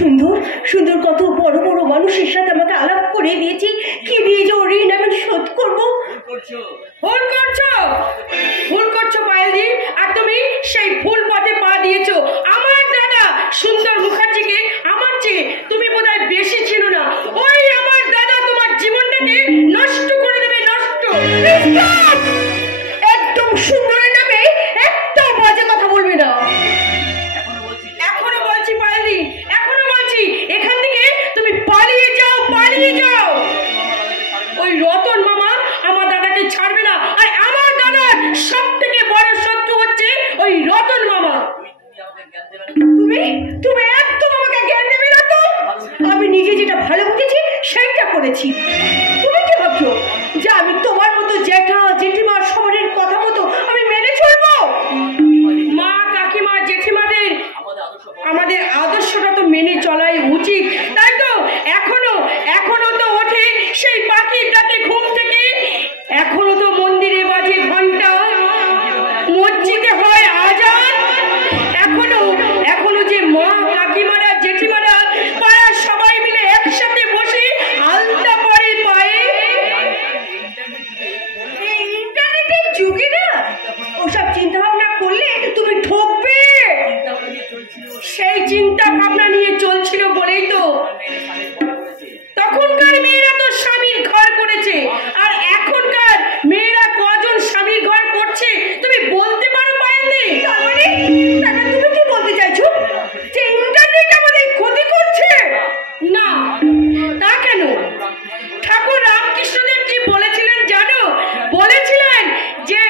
সুন্দর সুন্দর কত বড় বড় মানুষের সাথে আমাকে আলাপ করে দিয়েছি, কি দিয়ে যে ঋণ আমি শোধ করবো? ভুল করছো পায়েলদি। আর তুমি সেই ভুল পথে পা দিয়েছো। আমার দাদা সুন্দর মুখার্জিকে আমার চেয়ে তুমি বোধহয় বেশি ছিল না। ওই আমার দাদা তোমার জীবনটাকে নষ্ট করে দেবে, নষ্ট। একদম সুন্দরের নামে একটাও বাজে কথা বলবে না। এখনো বলছি পায়েলদি, এখনো বলছি, এখান থেকে তুমি পালিয়ে যাও, পালিয়ে যাও। ওই রতন মামা আমার দাদাকে ছাড়বে না, আর আমার দাদার সব থেকে বড় শত্রু হচ্ছে ওই রতন মামা। তুমি তুমি একদম আমাকে জ্ঞান দেবে না তো। আমি নিজে যেটা ভালো বুঝেছি সেইটা করেছি। তুমি কি ভাবছো যে আমি তোমার মতো জ্যাঠা জেঠিমা সবারের কথা মতো আমি মেনে চলবো? মা কাকিমা জেঠিমাদের আমাদের আদর্শটা তো মেনে চলাই উচিত, তাই তো? এখনো তো ওঠে সেই পাখির ডাকে ঘুম থেকে, এখনো তো মন্দিরে বাজে ঘন্টা, মসজিদে হয় আজান, এখনো যে মা কাকিমারা জেঠিমারা পাড়ার সবাই মিলে একসাথে বসে আলতা পরে পায়ে। ইন্টারনেটের যুগে না ওসব চিন্তা ভাবনা করলে তুমি ঠকবে। সেই চিন্তা ভাবনা নিয়ে চলছিল বলেই তো তখনকার মেয়েরা তো স্বামীর ঘর করেছে, আর এখনকার মেয়েরা কজন স্বামীর ঘর করছে তুমি বলতে পারো পায়েলদি? তার মানে তুমি কি বলতে চাইছো যে ইন্টারনেট আমাদের ক্ষতি করছে? না, তা কেন? ঠাকুর রামকৃষ্ণদেব কি বলেছিলেন জানো? বলেছিলেন যে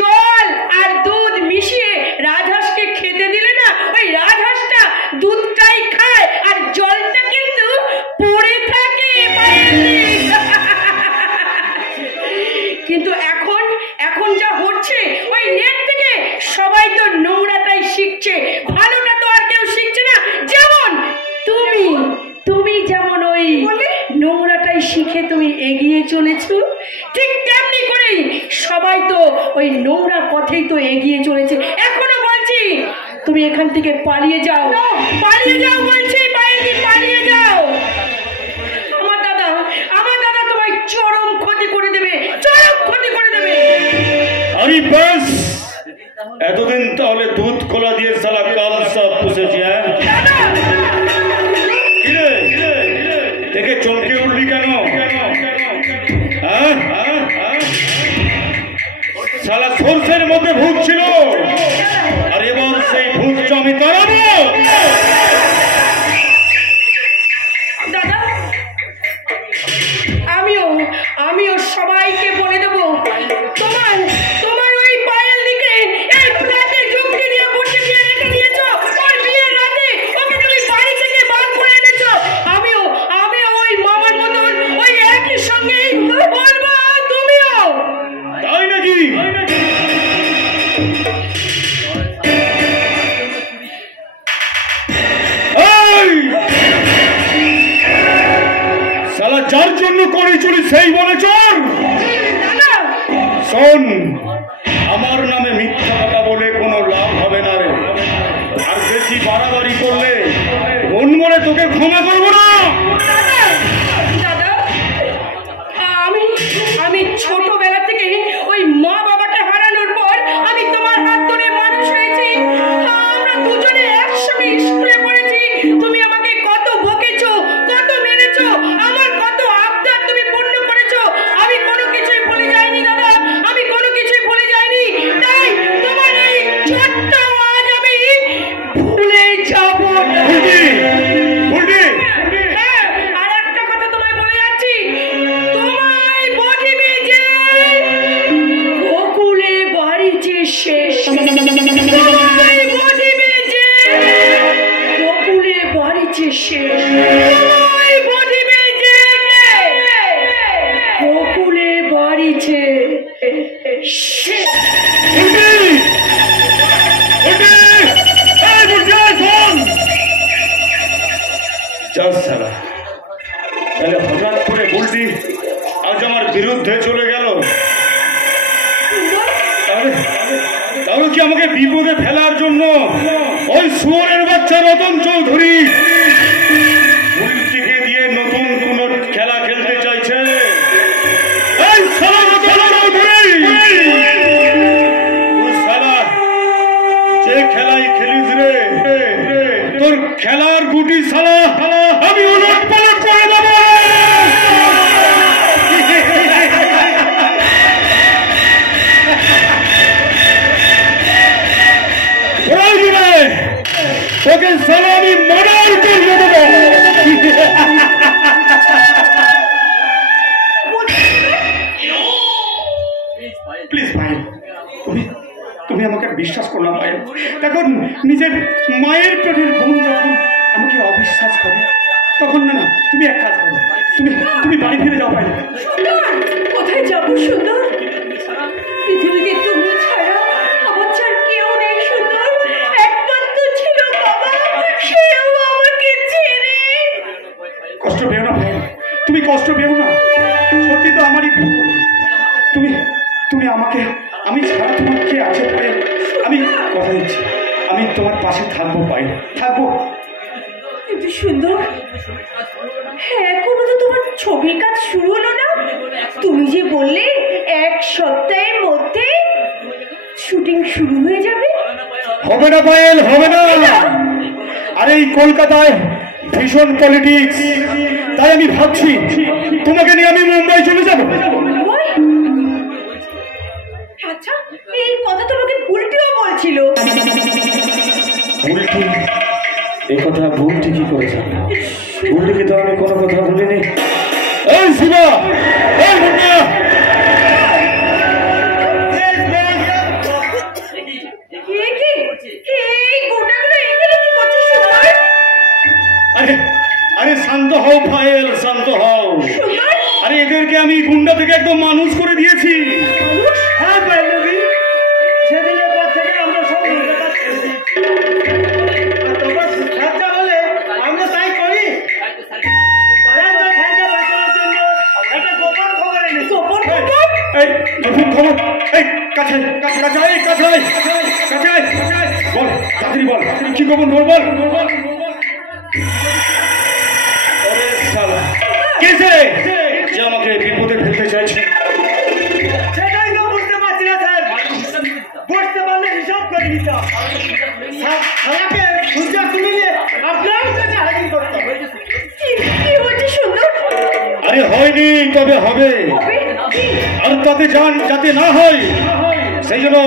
জল আর দুধ মিশিয়ে রাজহাঁসকে খেতে দিলে না, ওই রাজহাঁসটা দুধটাই খায় আর জলটা কিন্তু পড়ে থাকে। কিন্তু এখন যা হচ্ছে, ওই নেট থেকে সবাই তো নোংরাটাই শিখছে, ভালোটা তো আর কেউ শিখছে না। যেমন তুমি যেমন ওই নোংরাটাই শিখে তুমি এগিয়ে চলেছো, ঠিক তেমনি করেই সবাই তো ওই নোংরা পথেই তো এগিয়ে চলেছে। এখনো বলছি তুমি এখান থেকে পালিয়ে যাও, পালিয়ে যাও বলছি পায়েলদি, পালিয়ে যাও। আমার দাদা তোমায় চরম ক্ষতি করে দেবে, চরম ক্ষতি করে দেবে। আরে বাস, এতদিন তাহলে দুধ খোলা দিয়ে সালা কাল সব পুষেছি। দেখে চমকে উঠলি কেন? সালা সরষের মধ্যে ভূত ছিল, আর এবার সেই ভূত আমি তাড়াবো। দাদা আমিও সবাইকে বলে দেবো তোমার ওই পায়েলদিকে এই ফ্ল্যাটে যুক্তি দিয়ে বসে দিয়ে রেখে দিয়েছো। ওর বিয়ের রাতে ওকে তুমি বাড়ি থেকে বার করে এনেছো। আমিও ওই মামার মতন ওই একই সঙ্গেই বলবো, তুমিও তাই নাকি? সালা যার জন্য করে চলি সেই বলে চোর। শোন, আমার নামে মিথ্যা কথা বলে কোনো লাভ হবে না রে, আর বেশি বাড়াবাড়ি করলে মন মনে তোকে ক্ষমা করবো না। দাদা আমি ছোটবেলা থেকে ওই মা বাবাকে হারানোর পর আমি তোমার হাত ধরে মানুষ হয়েছি। আমরা দুজনে একসঙ্গে স্কুলে পড়েছি। তুমি আমাকে কত বকেছো, কত মেরেছো, আমার কত আবদার তুমি পূর্ণ করেছো। আমি কোনো কিছুই ভুলে যাইনি দাদা, আমি কোনো কিছুই ভুলে যাইনি। তাই তোমার এই ছোট্ট আজ আমি ভুলে যাব না। আর একটা কথা তোমায় বলে যাচ্ছি, তোমায় বলিবে যে গোকুলে বাড়িতে শেষ। তোমায় বলিবে যে গোকুলে বাড়িতে শেষ। তোমায় বলিবে যে গোকুলে বাড়িতে শেষ। তাহলে হঠাৎ করে বুলটি আজ আমার বিরুদ্ধে চলে গেল, তাহলে কি আমাকে বিপদে ফেলার জন্য ওই শুয়োরের বাচ্চা রতন চৌধুরী খেলার গুটি সালা আমি উলট পালট করে দেব। তোকে সালা আমি মর্ডার করিয়ে দেব। প্লিজ ভাই, তুমি আমাকে বিশ্বাস করো না ভাই। দেখুন, নিজের মায়ের পেটের বোন যখন আমাকে অবিশ্বাস করে, তখন না তুমি এক কাজ করো, তুমি বাড়ি ফিরে যাও ভাই। কোথায় যাবো সুন্দর? পৃথিবীতে তুমি ছাড়া আমার ছাড়া কেউ নেই সুন্দর। একমাত্র ছিল বাবা, সেও আমাকে ছেড়ে। কষ্ট পেও না ভাই, তুমি কষ্ট পেও না। সত্যি তো আমারই ভুল। তুমি আমাকে, আমি ছাড়া তোমার কে আছে ভাই? আমি কথা দিচ্ছি, আমি তোমার পাশে থাকবো ভাই, থাকবো। কিন্তু সুন্দর, হ্যাঁ, এখনো তো তোমার ছবির কাজ শুরু হলো না। তুমি যে বললে 1 সপ্তাহের মধ্যে শুটিং শুরু হয়ে যাবে। হবে না পায়েল, হবে না। আরে এই কলকাতায় ভীষণ পলিটিক্স, তাই আমি ভাবছি তোমাকে নিয়ে আমি মুম্বাই চলে যাবো। আচ্ছা, এই কথা তোমাকে উল্টিও বলছিল। উল্টি? এই কথা ভুলটি কি করেছে? ভুলটিকে তো আমি কোনো কথা বলিনি। এই শিবা, এই মুন্না, আরে শান্ত হও ফাইল, শান্ত হও। আরে এদেরকে আমি গুন্ডা থেকে একদম মানুষ করে দিয়েছি। হ্যাঁ পাইলবি, সেদিনের পর থেকে আমরা সব তোমার সাহায্য হলে আমরা তাই করি। একটা গোপন খবর এনেছি। গোপন খবর? এই গোপন খবর, এই কাছে বল, তাড়াতাড়ি বল, কি গোপন খবর বল। কেসে যে আমাকে বিপদে ফেলতে চাইছে? সেটাই তো বুঝতে পারছি না স্যার। বুঝতে পারলে হিসাব করে দিতাম। শালাকে খুঁজে তুলিয়ে আপনার কাছে হাজির করতাম। কি হচ্ছে সুন্দর? আরে হয়নি, তবে হবে। আর তাতে যাতে না হয়, সেই জন্য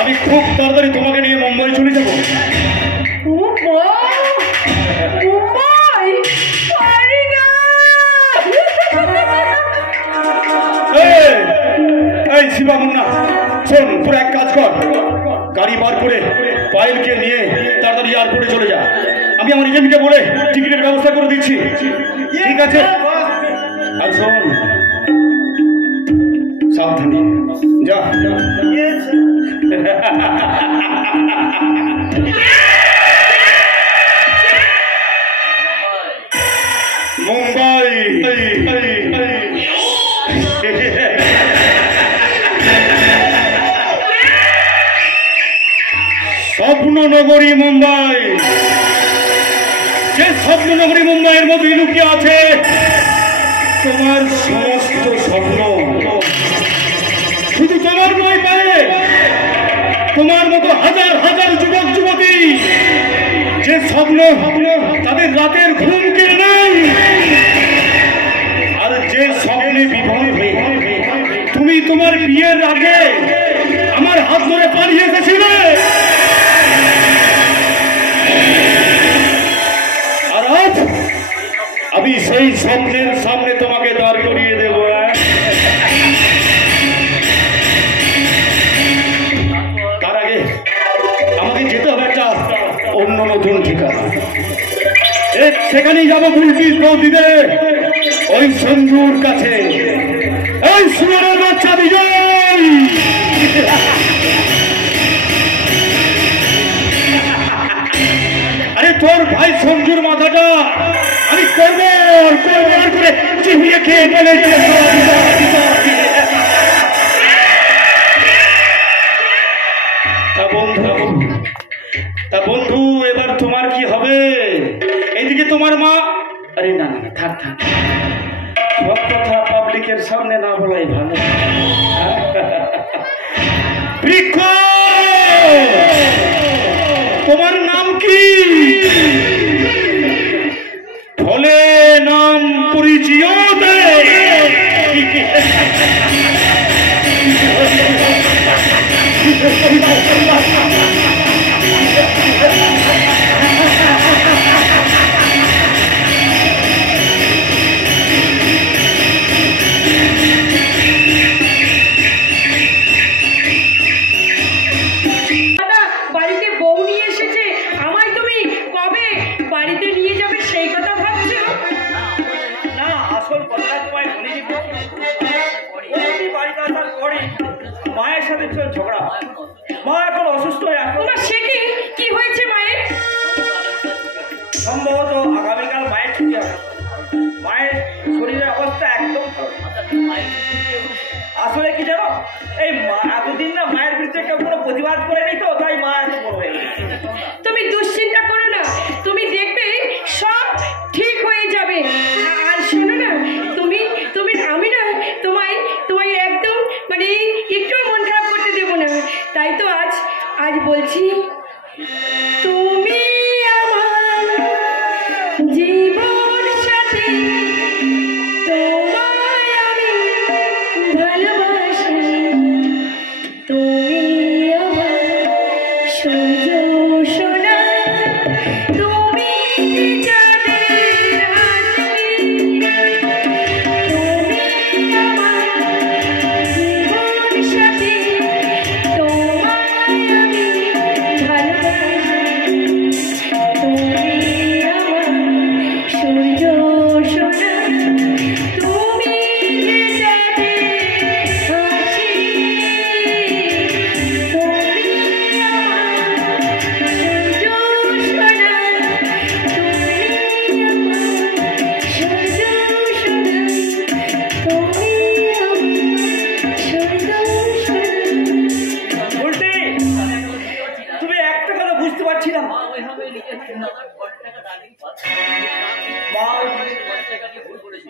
আমি খুব তাড়াতাড়ি তোমাকে নিয়ে মুম্বাই চলে যাবো। এই শিবা, মুন্না, শোন, তোরা এক কাজ কর, গাড়ি বার করে পায়েলকে নিয়ে তাড়াতাড়ি এয়ারপোর্টে চলে যা। আমি আমার এজেন্টকে বলে টিকিটের ব্যবস্থা করে দিচ্ছি, ঠিক আছে? আর শোন, সাবধানে যা। মুম্বাই স্বপ্ননগরী মুম্বাই। যে স্বপ্ননগরী মুম্বাইয়ের মধ্যে লুকিয়ে আছে তোমার সমস্ত স্বপ্ন। শুধু তোমার নয় পায়ে, তোমার মতো হাজার হাজার যুবক যুবতী যে স্বপ্ন তাদের রাতের ঘুম কেড়ে নেই। আর যে স্বপ্নে বিভোর হয়ে তুমি তোমার বিয়ের আগে আমার হাত ধরে পালিয়ে এসেছিলে, আর আজ আমি সেই স্বপ্নের সামনে তোমাকে দাঁড় করিয়ে দেব। তার আগে আমাকে যেতে হবে একটা অন্য নতুন ঠিকানা। সেখানেই যাবো বুলটির বৌদিদে, ওই সঞ্জুর কাছে। এই সুরের বাচ্চা বিজয়, আরে তোর ভাই সঞ্জুর মাথাটা আমি করবর করে চিবিয়ে খেয়ে ফেলে। তা বন্ধু, এবার তোমার কি হবে? এইদিকে তোমার মা, আরে না না থাক, সব কথা পাবলিকের সামনে না বলাই ভালো। বৃক্ষ, তোমার নাম কি? সাথে ভীষণ ঝগড়া। মা এখন অসুস্থ হয়ে এখন তোমার সে কি হয়েছে মায়ের? সম্ভবত আগামীকাল মায়ের ছুটি হবে। মায়ের শরীরের অবস্থা একদম খারাপ। আসলে কি জানো, এই এতদিন না মায়ের বিরুদ্ধে কেউ কোনো প্রতিবাদ করেনি, তো তাই মা এত বড় হয়ে গেছে। তুমি দুশ্চিন্তা করো না, তুমি দেখবে সব ঠিক হয়ে যাবে। আর শোনো না, তুমি তুমি আমি না তোমায় একদম মানে একটু মন খারাপ করতে দেবো না। তাই তো আজ বলছি, তুমি আমার জীবন সাথী, তোমায় আমি ভালোবাসি, তুমি আমার সূর্য সোনা, তুমি চাঁদের হাসি, তুমি আমার জীবন সাথী, তোমায় আমি ভালোবাসি, তুমি আমার সূর্য সোনা, তুমি চাঁদের হাসি, তুমি উল্টে তুমি একটা কথা বুঝতে পারছি না।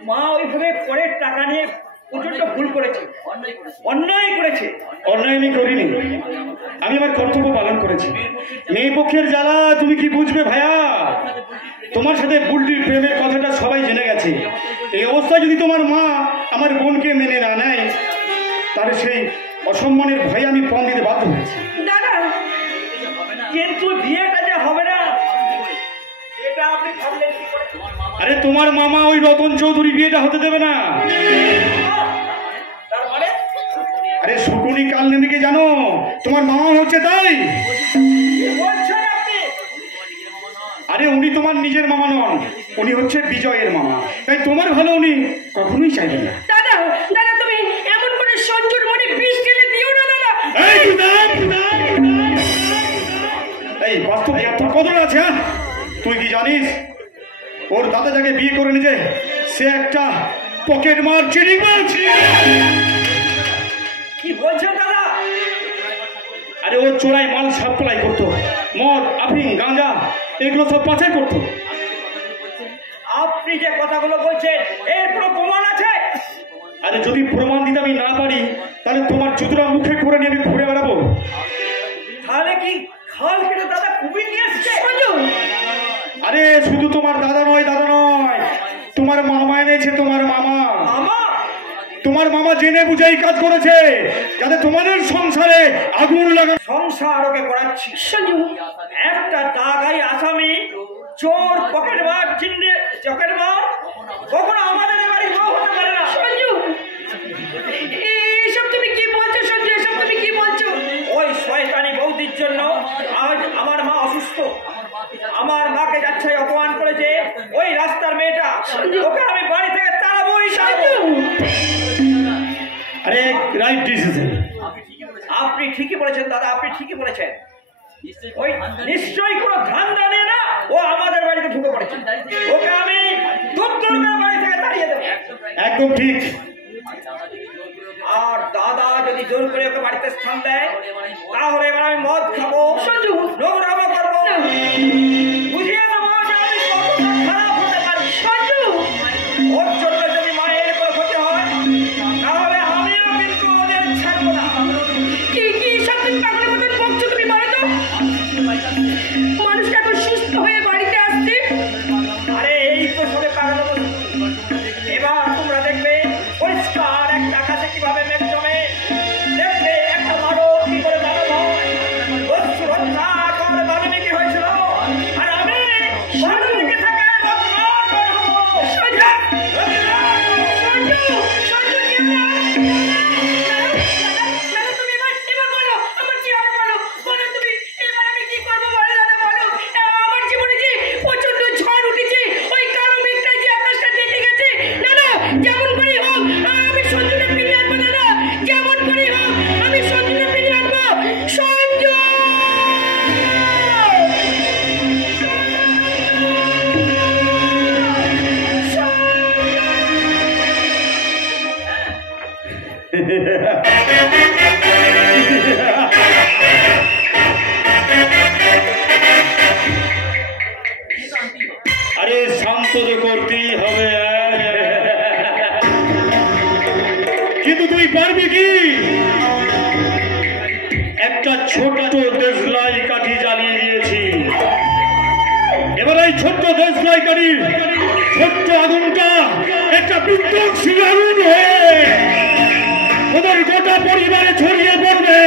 মা ওইভাবে পরের টাকা নিয়ে প্রচন্ড ভুল করেছে, অন্যায় করেছে। অন্যায় আমি করিনি, আমি আমার কর্তব্য পালন করেছি। মেয়ে পক্ষের জ্বালা তুমি কি বুঝবে ভাইয়া? তোমার সাথে বুলটির প্রেমের কথাটা সবাই জেনে গেছে। এই অবস্থায় যদি তোমার মা আমার বোনকে মেনে না নেয়, তাহলে সেই অসম্মানের ভয়ে আমি পণ দিতে বাধ্য হয়েছি। দাদা, কিন্তু বিয়েটা যে হবে না, এটা আপনি ভাবলেন কি করে? আরে তোমার মামা ওই রতন চৌধুরী বিয়েটা হতে দেবে না। তার মানে আরে শকুনি কাল নেমে জানো, তোমার মামা হচ্ছে তাই। কি বলছেন আপনি? আরে উনি তোমার নিজের মামা নন, উনি হচ্ছে বিজয়ের মামা। তাই তোমার ভালো উনি কখনোই চাইবেন না। দাদা, দাদা, তুমি এমন করে সঞ্জুর মনে বিষ ঢেলে দিও না দাদা। এই বাস্তবে তোর কদর আছে? তুই কি জানিস ওর দাদা যাকে বিয়ে করে নিছে সে একটা পকেট মার চিনিং মার? কি বলছেন দাদা? আরে ওর চোরাই মাল সাপ্লাই করতো, মদ, আফিং, গাঁজা এগুলো সব পাচার করতো। আপনি যে কথাগুলো বলছেন এর কোনো প্রমাণ আছে? আরে যদি প্রমাণ দিতে আমি না পারি, তাহলে তোমার জুতোটা মুখে করে নিয়ে আমি ঘুরে বেড়াবো। তাহলে কি খাল কেটে দাদা কুমির নিয়ে আসছে? আরে শুধু তোমার দাদা নয়, তোমার মামা এনেছে। তোমার মামা তোমার মামা জেনে বুঝেই কাজ করেছে, যাতে তোমাদের সংসারে আগুন লাগা। সংসার ওকে করাচ্ছি। সঞ্জু, একটা দাগাই আসামি, চোর, পকেটমার, চিন্ডে চকেটমার কখনো আমাদের বাড়ির বউ হতে পারে না। সঞ্জু, এসব তুমি কি বলছো? সঞ্জু, এসব তুমি কি বলছো? ওই শয়তানি বৌদির জন্য আজ আমার মা অসুস্থ। আমার মাকে যাচ্ছে অপমান করেছে ওই রাস্তার মেয়েটা। ওকে আমি বাড়ি থেকে তাড়াবোই তাড়াবো। আরে রাইট ডিসিশন। আপনি ঠিকই বলেছেন দাদা, আপনি ঠিকই বলেছেন। ওই নিশ্চয়ই কোনো ধান্দা নেই না, ও আমাদের বাড়িতে ঢুকে পড়েছে। ওকে আমি বাড়ি থেকে তাড়িয়ে দেবো। একদম ঠিক। আর দাদা যদি জোর করে ওকে বাড়িতে স্থান দেয়, তাহলে এবার আমি মদ খাবো, সঞ্জু, নোংরামো করবো, বুঝিয়ে দেবো যে আমি কতটা খারাপ হতে পারি। সঞ্জু, ওর জন্য যদি মায়ের কোনো ক্ষতি হয়, তাহলে আমিও কিন্তু ওদের ছাড়বো না। কি সব তুমি পাগলের মতন বকছো? তুমি বলো তো, মানুষটা এখন সুস্থ হয়ে বাড়িতে আসছে। আরে এই তো সবে পাগল বলছি। এবার তোমরা দেখবে পরিষ্কার একটা আকাশে কিভাবে মেঘ জমে, দেখবে একটা মানব কি করে মানব হয়। বাল্মীকি হয়েছিল, আরে শান্ত তো করতেই হবে, কিন্তু তুই পারবি কি? একটা ছোট্ট দেশলাই কাঠি জ্বালিয়ে দিয়েছি। এবার এই ছোট্ট দেশলাই কাঠির ছোট্ট আগুনটা একটা বিধ্বংসী আগুন হয়ে ওদের গোটা পরিবারে ছড়িয়ে পড়বে।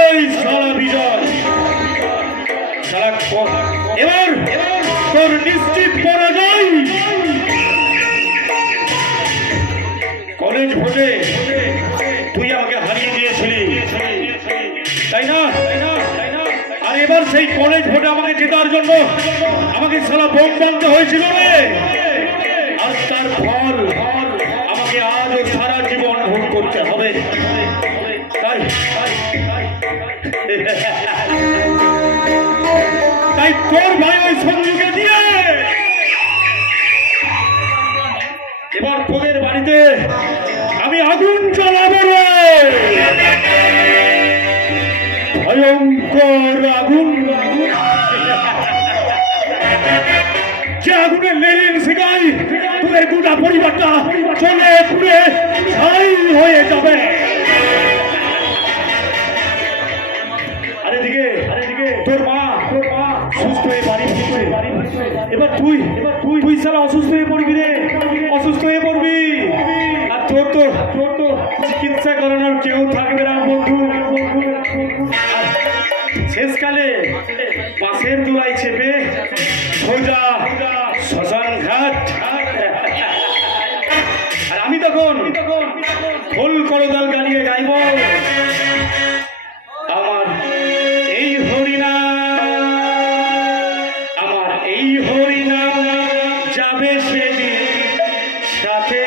এই সারা বিজয় সারা এবার তোর নিশ্চিত পরাজয়। কলেজ ভোটে তুই আমাকে হারিয়ে দিয়েছিলি, তাই না? আর এবার সেই কলেজ ভোটে আমাকে জেতার জন্য আমাকে সারা বোম বাঁধতে হয়েছিল রে। আর তার ফল আমাকে আজও সারা জীবন ভোগ করতে হবে। তাই তোর ভাই ওই সঞ্জুকে দিয়ে এবার তোদের বাড়িতে আমি আগুন জ্বালাবো রে, ভয়ঙ্কর আগুন, যে আগুনের লেলিন শিখাই তোদের গোটা পরিবারটা চলে পুড়ে ছাই হয়ে যাবে। আরেদিকে তোর মা সুস্থ হয়ে বাড়ি ফিরছে। এবার তুই সারা অসুস্থ হয়ে পড়বি রে, অসুস্থ হয়ে পড়বি। আর তোর তো চিকিৎসা করানোর কেউ থাকবে না বন্ধু। শেষকালে বাঁশের দোলায় চেপে সোজা শ্মশান ঘাট। আর আমি তখন খোল করতাল গালিয়ে গাইব, আমার এই হরিনাম, আমার এই হরিনাম যাবে সেদিন সাথে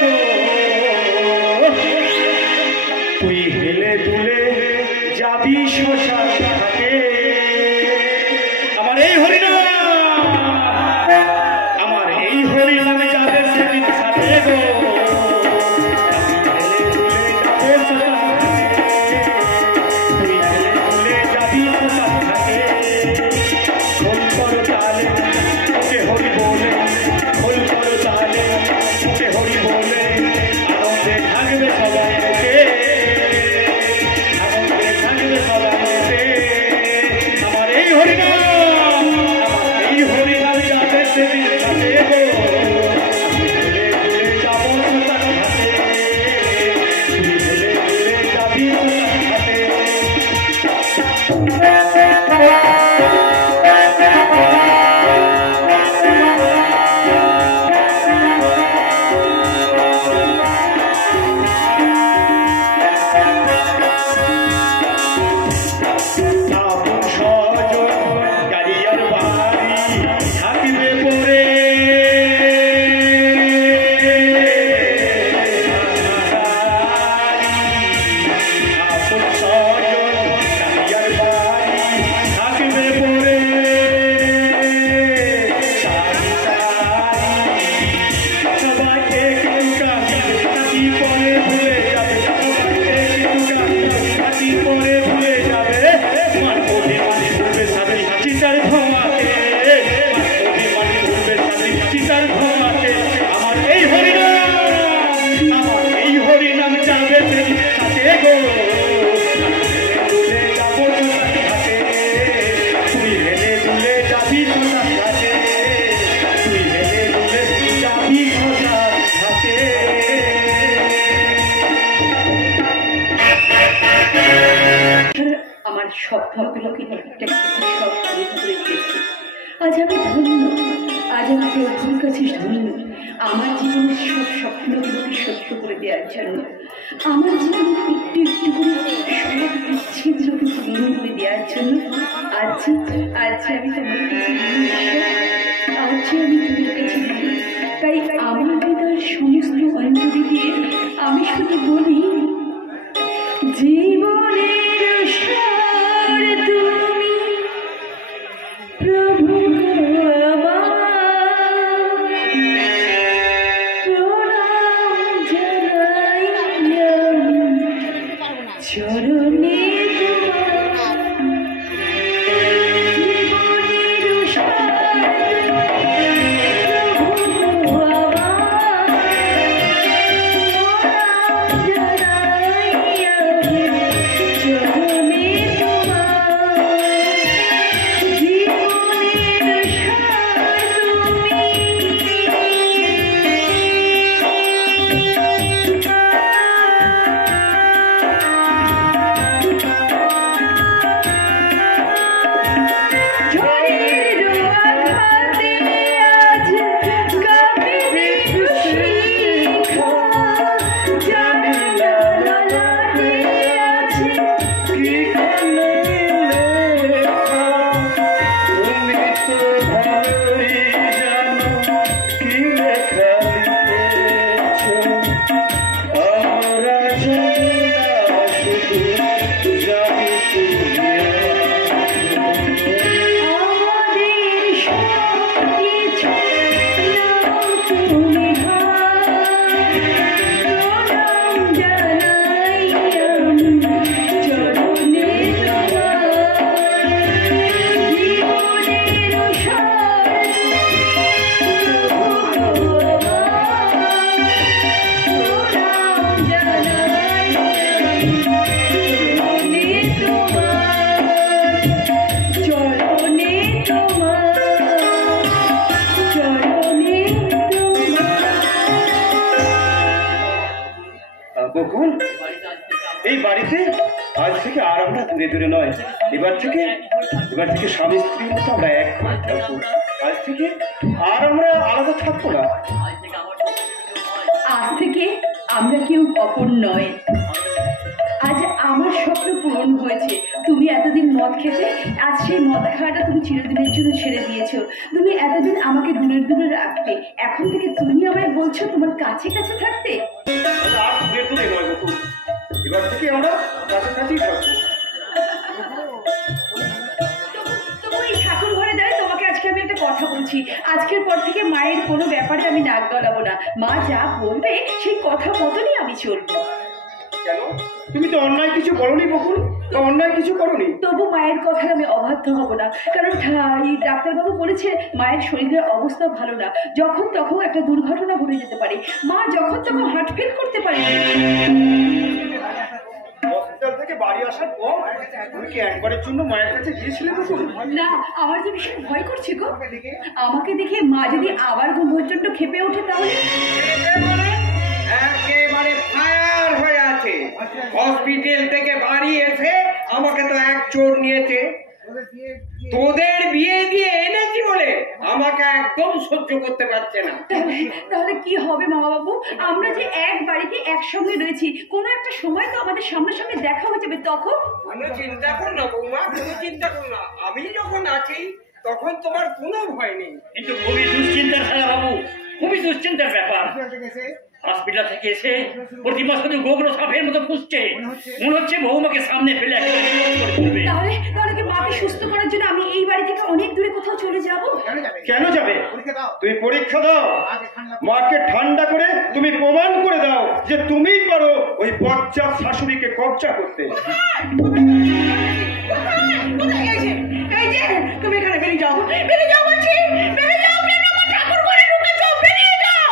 গো। তুই হেলে দুলে যাবি শ্মশান ঘাটে, আমার এই হরিনাম, আমার এই হরিনামে যাবে সেদিন সাথে গো। স্বপ্নগুলোকে সব করে দিয়েছি। আজ আমি ধন্য, আজ আমি প্রভুর কাছে ধন্য আমার জীবনের সব স্বপ্নগুলোকে সত্য করে দেওয়ার জন্য, আমার জীবনে একটু একটু করে সব ইচ্ছেগুলোকে পূর্ণ করে দেওয়ার জন্য। আজ আমি তোমার কাছে আজ আমি তোমার কাছে তাই আমার হৃদয়ের সমস্ত অঞ্জলি দিয়ে আমি শুধু বলি, জীবনের সার তুমি প্রভু আমার, দূরে নয়, এবার থেকে স্বামী স্ত্রীর মতো আমরা এক হয়ে থাকবো। আজ থেকে আর আমরা আলাদা থাকবো না। আজ থেকে আমরা কেউ অপর নয়। আজ আমার স্বপ্ন পূরণ হয়েছে। তুমি এতদিন মদ খেতে, আজ সেই মদ খাওয়াটা তুমি চিরদিনের জন্য ছেড়ে দিয়েছো। তুমি এতদিন আমাকে দূরে দূরে রাখতে, এখন থেকে তুমি আমায় বলছো তোমার কাছে কাছে থাকতে। আর দূরে দূরে নয় বকুল, এবার থেকে আমরা কাছাকাছিই থাকবো। তবু এই ঠাকুর ঘরে দাঁড়িয়ে তোমাকে আজকে আমি একটা কথা বলছি। আজকের পর থেকে মায়ের কোনো ব্যাপারে আমি নাক গলাবো না। মা যা বলবে সেই কথা মতনই আমি চলবো। কেন? তুমি তো অন্যায় কিছু করনি বকুল, বা অন্যায় কিছু করনি। তবু মায়ের কথায় আমি অবাধ্য হব না, কারণ এই ডাক্তারবাবু বলেছে মায়ের শরীরের অবস্থা ভালো না, যখন তখন একটা দুর্ঘটনা ঘটে যেতে পারে, মা যখন তখন হার্ট ফেল করতে পারে। হসপিটাল থেকে বাড়ি আসার পর তুমি কি একবারের জন্য মায়ের কাছে গিয়েছিলে বকুল? না, আমার যে ভীষণ ভয় করছে গো। আমাকে দেখে মা যদি আবার প্রচন্ড খেপে ওঠে তাহলে? একেবারে ফায়ার হয়ে আছে। হসপিটাল থেকে বাড়ি এসে আমাকে তো এক চোর নিয়েছে। তোদের বিয়ে দিয়ে এনেছি বলে আমাকে একদম সহ্য করতে পারছে না। তাহলে কি হবে মামা বাবু? আমরা যে এক বাড়িতে একসঙ্গে রয়েছি, কোনো একটা সময় তো আমাদের সামনাসামনি দেখা হয়ে যাবে, তখন? কোনো চিন্তা কর না বৌমা, কোনো চিন্তা কর না। আমি যখন আছি তখন তোমার কোনো ভয় নেই। কিন্তু খুবই দুশ্চিন্তার খেলা বাবু, খুবই দুশ্চিন্তার ব্যাপার। হসপিটাল থেকে এসে প্রতিমা শুধু গোগ্র সাপের মতো ফুসছে, মনে হচ্ছে বৌমাকে সামনে ফেলে তাহলে কি মাকে সুস্থ করার জন্য আমি এই বাড়ি থেকে অনেক দূরে কোথাও চলে যাব? কেন যাবে? তুমি পরীক্ষা দাও, মাকে ঠান্ডা করে তুমি প্রমাণ করে দাও যে তুমিই পারো ওই বজ্জাত শাশুড়িকে কবজা করতে। এই যে তুমি এখানে বেরিয়ে যাও, বেরিয়ে যাও বলছি, বেরিয়ে যাও। কেন আমার ঠাকুর ঘরে ঢুকেছো? বেরিয়ে যাও।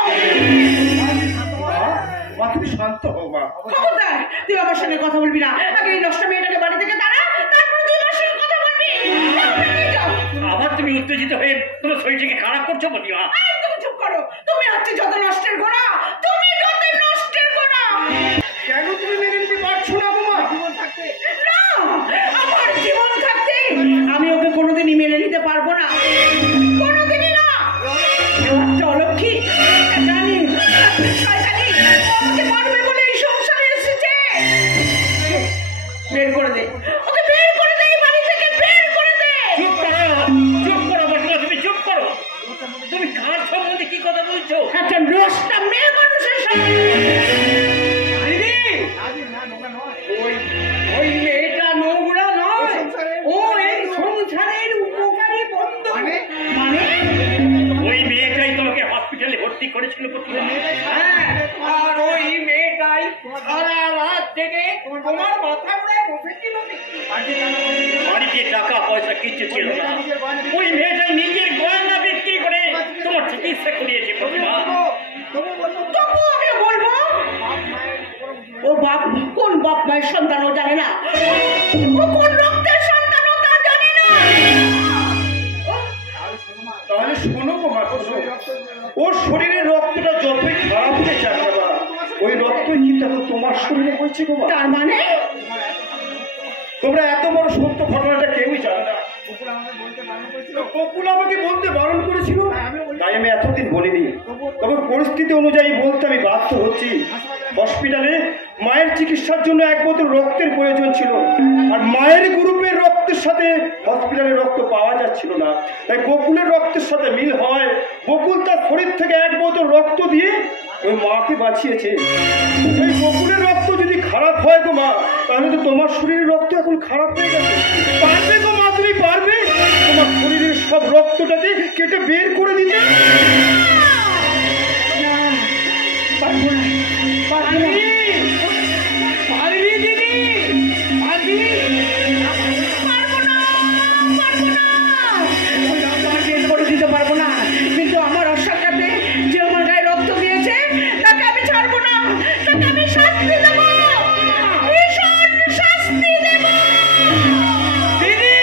মা তুমি শান্ত হও মা। খবরদার, তুই আমার সঙ্গে কথা বলবি না। আগে এই নষ্ট মেয়েটাকে বাড়ি থেকে তাড়া, তারপর তুই আমার সঙ্গে কথা বলবি। যাও, বেরিয়ে যাও। আবার তুমি উত্তেজিত হয়ে তোমার শরীরটাকে খারাপ করছো প্রতিমা। এই, তুমি চুপ করো। তুমি হচ্ছে যত নষ্টের ঘোড়া, তুমি যত নষ্টের ঘোড়া। কেন তুমি মেনে নিতে পারছো না বৌমা? না, আমার জীবন থাকতে আমি ওকে কোনোদিনই মেনে নিতে পারবো না, কোনোদিনই না। অলক্ষী জানি শয়তানি আমাকে মারবে বলে এই সংসারে এসেছে। বের করে দে ওকে, বের করে দে এই বাড়ি থেকে, বের করে দে। চুপ করো, চুপ করো প্রতিমা, তুমি চুপ করো। তুমি কার সম্বন্ধে কি কথা বলছো? একটা নষ্টা মেয়ে মানুষের সামনে ওই মেয়েটা নোংরা নয়, ও এই সংসারের উপকারী বন্ধু। মানে ওই মেয়েটাই তোমাকে হসপিটালে ভর্তি করেছিল প্রতিমা। হ্যাঁ, আর ওই মেয়েটাই সারা রাত থেকে তোমার মাথা ঘুরে বসেছিল। বাড়িতে টাকা পয়সা কিচ্ছু ছিল না, ওই মেয়েটাই নিজের গয়না বিক্রি করে তোমার চিকিৎসা করিয়েছে প্রতিমা। তবু আমি বলবো ও বাপ কোন বাপ মায়ের সন্তান ও জানে না, ও কোন রক্তের সন্তান ও তা জানে না। তাহলে শোনো বৌমা, ওর শরীরের রক্তটা যতই খারাপ হয়ে যাক না, ওই রক্তই কিন্তু এখন তোমার শরীরে বলছে গো মা। তার মানে তোমরা এত বড় সত্য ঘটনাটা কেউই জানে না। বকুল আমাকে বলতে বারণ করেছিল, তাই আমি এতদিন বলিনি। তবে পরিস্থিতি অনুযায়ী বলতে আমি বাধ্য হচ্ছি। হসপিটালে মায়ের চিকিৎসার জন্য এক বোতল রক্তের প্রয়োজন ছিল, আর মায়ের গ্রুপের রক্তের সাথে হসপিটালে রক্ত পাওয়া যাচ্ছিল না। তাই বকুলের রক্তের সাথে মিল হয়, বকুল তার শরীর থেকে এক বোতল রক্ত দিয়ে ওই মাকে বাঁচিয়েছে। ওই বকুলের রক্ত যদি খারাপ হয় গো মা, তাহলে তো তোমার শরীরের রক্ত এখন খারাপ হয়ে গেছে। পারবে গো মা, তুমি পারবে তোমার শরীরের সব রক্তটাকে কেটে বের করে দিতে? পারবো না, পারবো না। পারবি দিদি, পারবি। পারবো না, পারবো না। ওই রক্ত আমি বের করে দিতে পারবো না, কিন্তু আমার অসাধ্যাতে যে আমার গায়ে রক্ত দিয়েছে তাকে আমি ছাড়বো না, তাকে আমি শাস্তি দেবো, ভীষণ শাস্তি দেবো। দিদি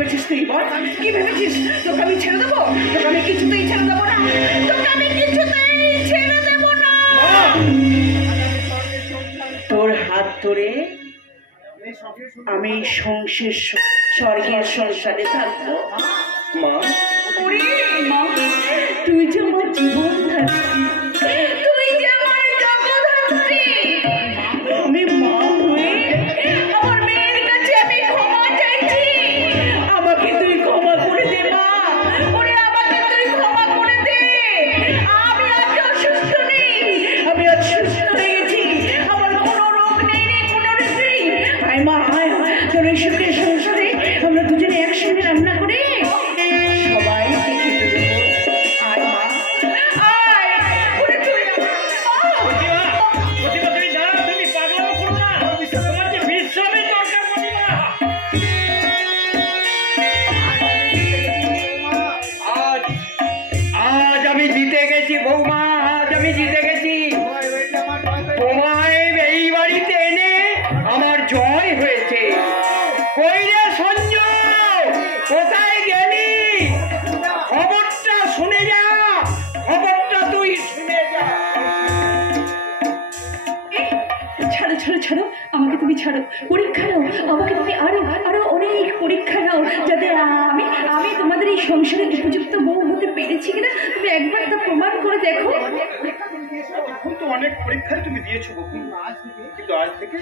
ভেবেছিস তুই বল? কি ভেবেছিস? তোকে আমি ছেড়ে দেবো? তোকে আমি কিছুতেই ছেড়ে দেবো না, তোকে আমি কিছুতেই ছেড়ে দেবো না। তোর হাত ধরে আমি স্বর্গের সংসারে থাকবো। মা, ওরে মা, তুই যে আমার জীবন ধাত্রী, তুই যে আমার জগদ্ধাত্রী। আমি মা হয়ে আমার মেয়ের কাছে আমি ক্ষমা চাইছি। আমাকে তুই ক্ষমা করে দে মা, ওরে আমাকে তুই ক্ষমা করে দে। আমি আজ অসুস্থ নেই, আমি আজ সুস্থ হয়ে গেছি। আমার কোনো রোগ নেই রে, কোনো রোগ নেই। আয় মা আয়, তোর এই সুখের সংসারে আমরা দুজনে একসঙ্গে রান্না করে সবাই দেখে দেবো। আয় মা আয়, ওরে চলে যা। প্রতিমা, প্রতিমা তুমি দাঁড়াও, তুমি পাগলামো করো না। তোমার যে বিশ্রামের দরকার প্রতিমা। আজ আমি জিতে গেছি বৌমা, আজ আমি জিতে গেছি। তোমায় এই বাড়িতে এনে আমার জয় হয়েছে। কই রে সঞ্জয়, কোথায় গেলি? খবরটা শুনে যা, খবরটা তুই শুনে যা। ছাড়ো ছাড়ো ছাড়ো, আমাকে তুমি ছাড়ো। পরীক্ষা নাও, আমাকে তুমি আরো আরো অনেক পরীক্ষা নাও, যাতে আমি আমি তোমাদের এই সংসারে উপযুক্ত বউ হতে পেরেছি কিনা তুমি একবার তা প্রমাণ করে দেখো। এখন তো অনেক পরীক্ষায় তুমি দিয়েছো বকুল, কিন্তু আজ থেকে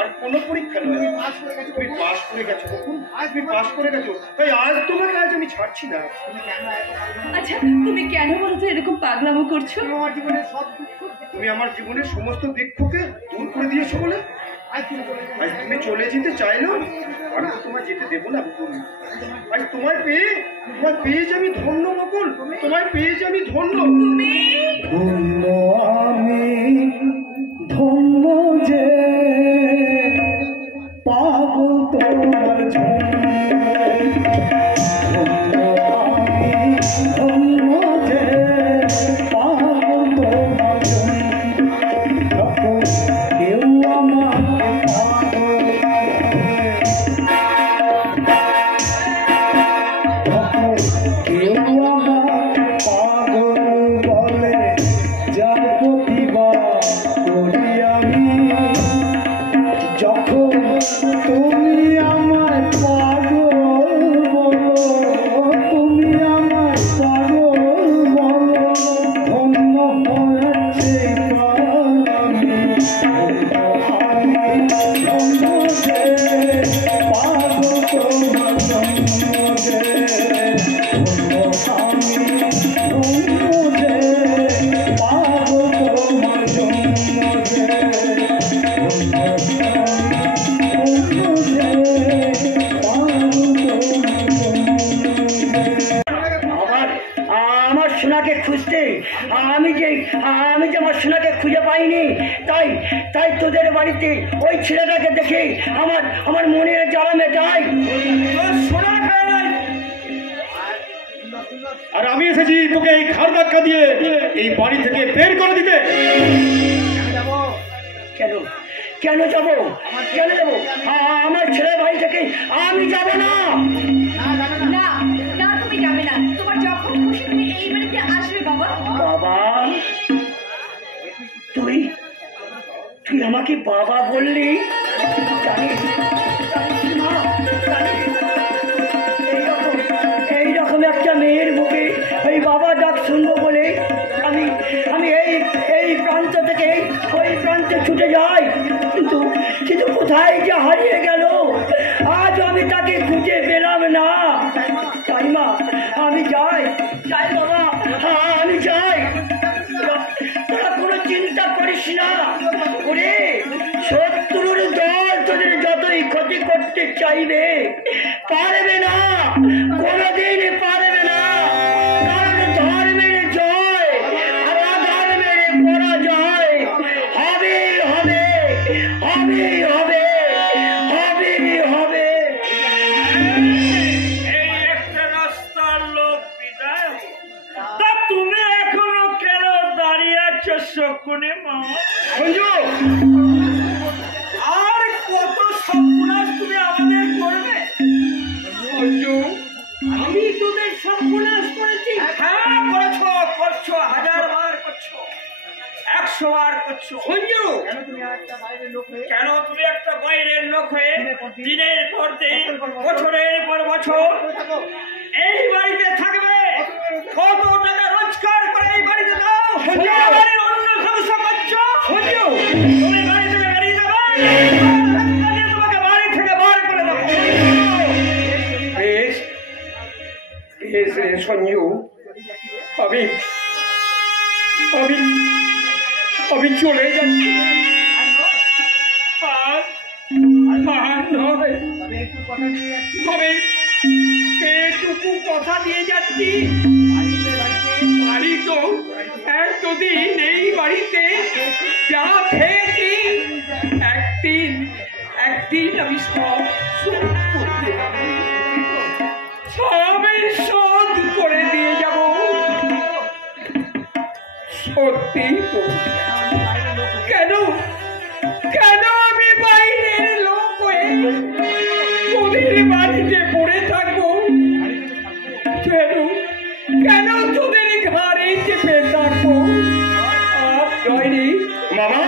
আর কোনো পরীক্ষা নয়, তুমি পাশ করে গেছো বকুল, তুমি পাশ করে গেছো, তাই আজ তোমাকে আজ আমি ছাড়ছি না। আচ্ছা তুমি কেন বলো তো এরকম পাগলামো করছো? তুমি আমার জীবনের সমস্ত দুঃখকে দূর করে দিয়েছো বলে আজ তুমি চলে যেতে চাইলেও আমি তো তোমায় যেতে দেবো না বকুল। আজ তোমায় পেয়ে যে আমি ধন্য বকুল, তোমায় পেয়ে যে আমি ধন্য। তুমি ধন্য আমি, ধন্য যে পাগল তোমার জন্য। ধন্য আমি, ধন্য যে পাগল তোমার জন্য। কেউ আমাকে পাগল কেউ আমাকে পাগল বলে, যার প্রতিবাদ করি আমি। যখন তুমি আমায় পাগল বলো, তুমি আমায় পাগল বলো, ধন্য হয়েছে আমি। ধন্য যে পাগল তোমার জন্ম যে। আমার সোনাকে খুঁজতে আমি যে আমার সোনাকে খুঁজে পাইনি, তাই তোদের বাড়িতে ওই ছেলেটাকে দেখে আমার মনের জ্বালা মেটাই। সোনা আর আমি এসেছি তোকে এই ঘাড় ধাক্কা দিয়ে এই বাড়ি থেকে বের করে দিতে। কেন কেন যাবো, কেন যাবো? আমার ছেলে বাড়ি থেকে আমি যাব না। না না, তুমি যাবে না। তোমার যখন খুশি তুমি এই বাড়িতে আসবে বাবা। বাবা, তুই আমাকে বাবা বললি? জানিস মা, এইরকম একটা মেয়ের মুখে ওই বাবা ডাক শুনবো বলে আমি এই প্রান্ত থেকে ওই প্রান্তে ছুটে যাই, কিন্তু কোথায় যে হারিয়ে গেল, আজ আমি তাকে খুঁজে পেলাম না। তাই মা, আমি যাই বাবা, আমি যাই। তোরা কোনো চিন্তা করিস না। ওরে, শত্রুর দল তোদের যতই ক্ষতি করতে চাইবে, পারবে না, কোনোদিন পারবে না। কারণ ধর্মের জয় আর অধর্মের পরাজয় হবেই হবে, হবেই হবে, হবেই হবে। এই একটা রাস্তার লোক বিদায়, তা তুমি এখনো কেন দাঁড়িয়ে আছো শকুনে মা? আর কত সর্বনাশ তুমি আমাদের করবে? বাসবার করছো? সঞ্জু, কেন তুমি একটা বাইরের লোক হয়ে দিনের পর দিন বছরের পর বছর এই বাড়িতে থাকবে? কত টাকা রোজগার করে এই বাড়িতে দাও, বাড়ির অন্য সমস্যা করছো? সঞ্জু, তুমি বাড়ি থেকে বেরিয়ে যাবে, তোমাকে বাড়ি থেকে বার করে দেবো। বেশ বেশ রে সঞ্জু, আমি আমি আমি চলে যাচ্ছি। আর নয়, তবে এটুকু কথা দিয়ে যাচ্ছি, বাড়ি তো এতদিন এই বাড়িতে যা খেয়েছি, একদিন আমি সব শোধ করতে যাবো, সবই শোধ করে দিয়ে যাব। সত্যি তো, কেন কেন আমি বাইরের লোক হয়ে তোদের বাড়িতে পড়ে থাকবো? কেন কেন তোদের ঘাড়ে চেপে থাকবো? আর নয়নি মামা,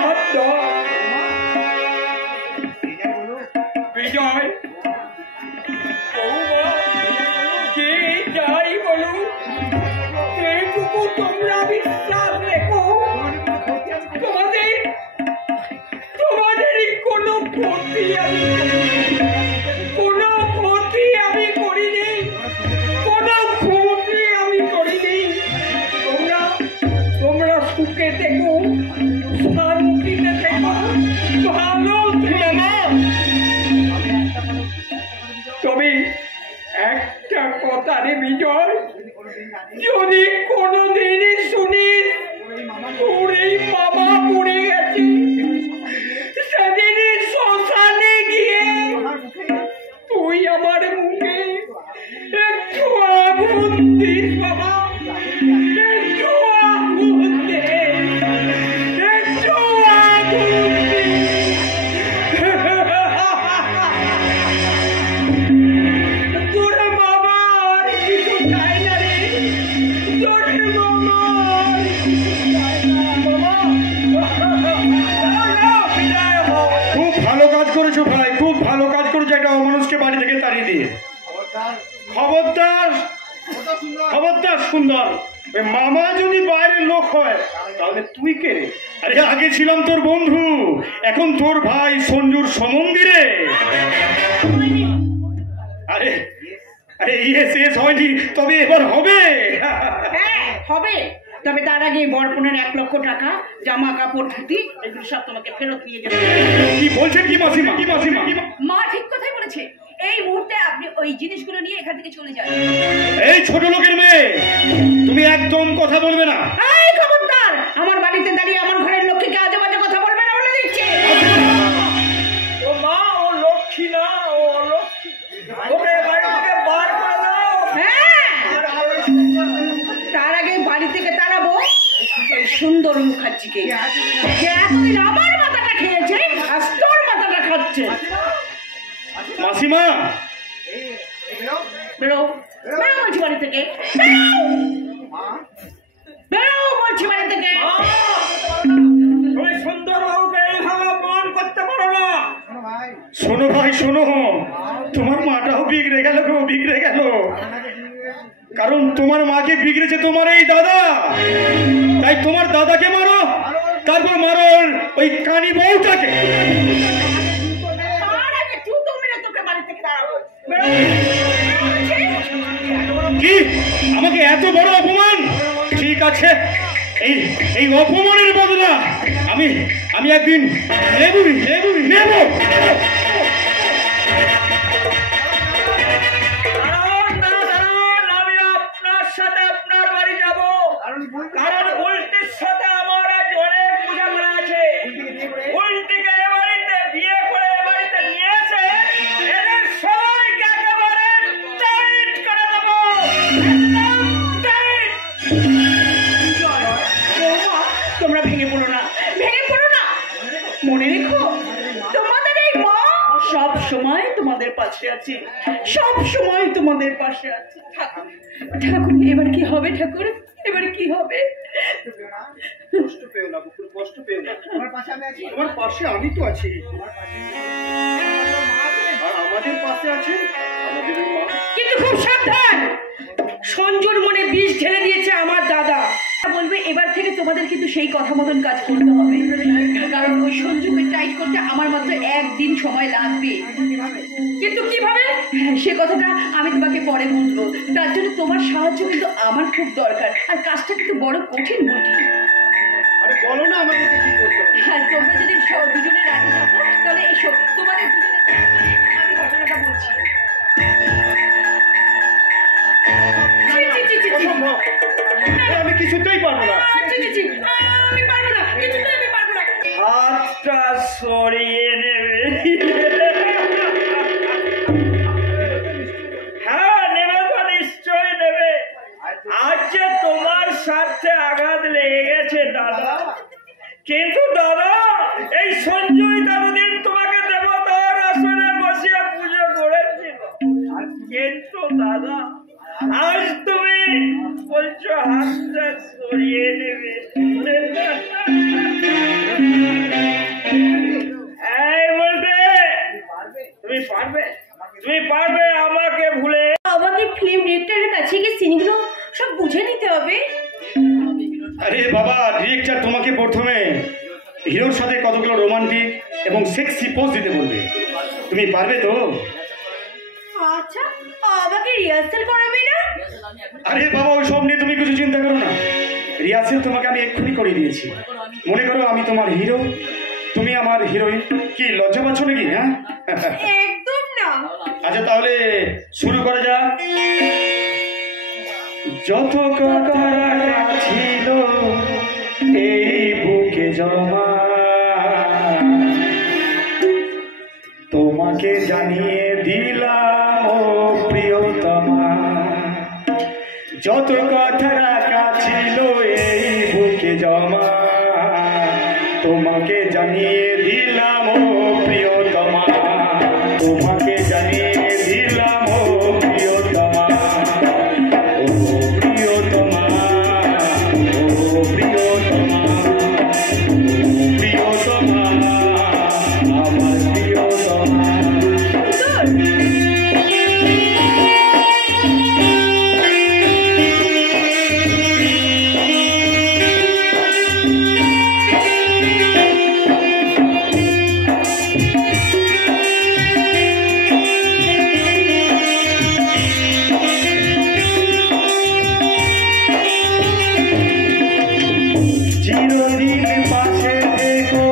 বিজয়, যে যাই বলুন, এটুকু তোমরা বিশ্বাস রেখো, তোমাদের কোনো ক্ষতি আমি করিনি, কোনো ক্ষতি আমি করিনি। তোমরা সুখে থেকো, শান্তিতে থেকো, ভালো থেকো। তবে একটা কথা রে বিজয়, যদি কোনোদিন শুনিস তোর এই বাবা মরে গেছে, সেদিন শ্মশানে গিয়ে তুই আমার মুখে একটু আগুন দিস বাবা, একটু আগুন দে, একটু আগুন দিস। তোর বাবা আর কিছু চাই না রে, তোর বাবা আর কিছু চাই না বাবা। খুব ভালো কাজ করেছো ভাই, খুব ভালো কাজ করেছো একটা অমানুষকে বাড়ি থেকে তাড়িয়ে দিয়ে। খবরদার খবরদার সুন্দর, ওই মামা যদি বাইরের লোক হয় তাহলে তুই কে রে? আরে আগে ছিলাম তোর বন্ধু, এখন তোর ভাই সঞ্জুর সমন্দিরে। আরে আরে ইয়েস হয়নি, তবে এবার হবে। হ্যাঁ হবে, তবে তার আগে বরপনের 1 লক্ষ টাকা, জামা কাপড় ধুতি এগুলো সব তোমাকে ফেরত দিয়ে যাবে। কি বলছেন কি মাসিমা? কি মাসিমা? মা ঠিক কথাই বলেছে, এই মুহূর্তে আপনি ওই জিনিসগুলো নিয়ে এখান থেকে চলে যান। এই ছোট লোকের মেয়ে, তুমি একদম কথা বলবে না। এই খবরদার, আমার বাড়িতে দাঁড়িয়ে আমার ঘরের লক্ষ্মীকে আজে বাজে কথা বলবে না বলে দিচ্ছি। ও মা, ও লক্ষ্মী না, ও অলক্ষ্মী, ওকে বাড়ি থেকে বার করে দাও। হ্যাঁ, তার আগে বাড়ি থেকে তাড়াবো এই সুন্দর মুখার্জিকে, যে এতদিন আমার মাথাটা খেয়েছে আর তোর মাথাটা খাচ্ছে। মাসিমা, বেরো বেরো বলছি বাড়ি থেকে, বেরো বলছি বাড়ি থেকে। তুমি সুন্দর বাবুকে এইভাবে অপমান করতে পারো না। শোনো ভাই শোনো, তোমার মাটাও বিগড়ে গেল গো, বিগড়ে গেল। কারণ তোমার মাকে বিগড়েছে তোমার এই দাদা, তাই তোমার দাদাকে মারো, তারপর মারো ওই কানি বউটাকে। তার আগে জুতো মেরে তোকে বাড়ি থেকে তাড়াবো। কি আমাকে এত বড় অপমান? ঠিক আছে, এই অপমানের বদলা আমি একদিন নেবই নেব। আমি আপনার সাথে আপনার বাড়ি যাব, কারণ উল্টির সাথে আমার আজ অনেক বোঝাপড়া আছে। উল্টিকে এ বাড়িতে বিয়ে করে এ বাড়িতে নিয়েছে, এদের সবাইকে একেবারে টাইট করে দেবো, একদম টাইট। তোমরা ভেঙে পড়ো না, ভেঙে পড়ো না। মনে রেখো, তোমাদের এই মা সব সময় তোমাদের পাশে আছে, সব সময় তোমাদের পাশে আছে। ঠাকুর, এবার কি হবে ঠাকুর? এবারে কি হবে? কষ্ট পেও না বকুল, কষ্ট পেও না। তোমার পাশে আমি আছি, তোমার পাশে আমি তো আছি। আর আমাদের পাশে আছে আমাদের মা। কিন্তু খুব সাবধান, সঞ্জুর মনে বিষ ঢেলে দিয়েছে আমার দাদা। বলবে এবার থেকে তোমাদের কিন্তু সেই কথা মতন কাজ করতে হবে, কারণ ওই সঞ্জুকে টাইট করতে আমার মাত্র একদিন সময় লাগবে। কিন্তু কিভাবে? সে কথাটা আমি তোমাকে পরে বলবো। তার জন্য তোমার সাহায্য কিন্তু আমার খুব দরকার, আর কাজটা কিন্তু বড় কঠিন বুঝি। আরে বলো না আমাদেরকে কি করতে হবে। হ্যাঁ, তোমরা যদি দুজনে রাজি থাকো তাহলে এসো, তোমাদের দুজনে আমি ঘটনাটা বলছি। অসম্ভব, আমি কিছুতেই পারবো না। আমি পারবো না, কিছুতেই আমি পারবো না। হাতটা সরিয়ে নেবে। হ্যাঁ নেবে তো নিশ্চয় নেবে। আজ যে তোমার স্বার্থে আঘাত লেগে গেছে দাদা, কিন্তু দাদা এই সঞ্জয় ততদিন তোমাকে দেবতার আসনে বসিয়ে পুজো করেছিল, কিন্তু দাদা আজ তুমি বলছো হাতটা সরিয়ে নেবে। এই বলতে তুমি পারবে, তুমি পারবে আমাকে ভুলে? আমাকে ফিল্ম ডিরেক্টরের কাছে গিয়ে সিনগুলো সব বুঝে নিতে হবে। আরে বাবা, ডিরেক্টর তোমাকে প্রথমে হিরোর সাথে কতগুলো রোমান্টিক এবং সেক্সি পোজ দিতে বলবে। তুমি পারবে তো? আচ্ছা, আমাকে রিহার্সাল করাবে না? আরে বাবা, ওই সব নিয়ে তুমি কিছু চিন্তা করো না। রিহার্সাল তোমাকে আমি এক্ষুনি করে দিয়েছি। মনে করো আমি তোমার হিরো, তুমি আমার হিরোইন। কি লজ্জা পাচ্ছ নাকি? হ্যাঁ, একদম না। আচ্ছা তাহলে শুরু করা যাক। যত কথা রাখা ছিল এই বুকে জমা, তোমাকে জানিয়ে দিলাম ও প্রিয়তমা। যত কথা রাখা ছিল এই বুকে জমা, তোমাকে জানিয়ে দিলাম ও প্রিয়তমা। তোমাকে জানিয়ে দিলাম ও প্রিয়তমা। ও প্রিয়তমা, ও প্রিয়তমা, ও প্রিয়তমা, আমার প্রিয়তমা। চিরদিন পাশে থেকো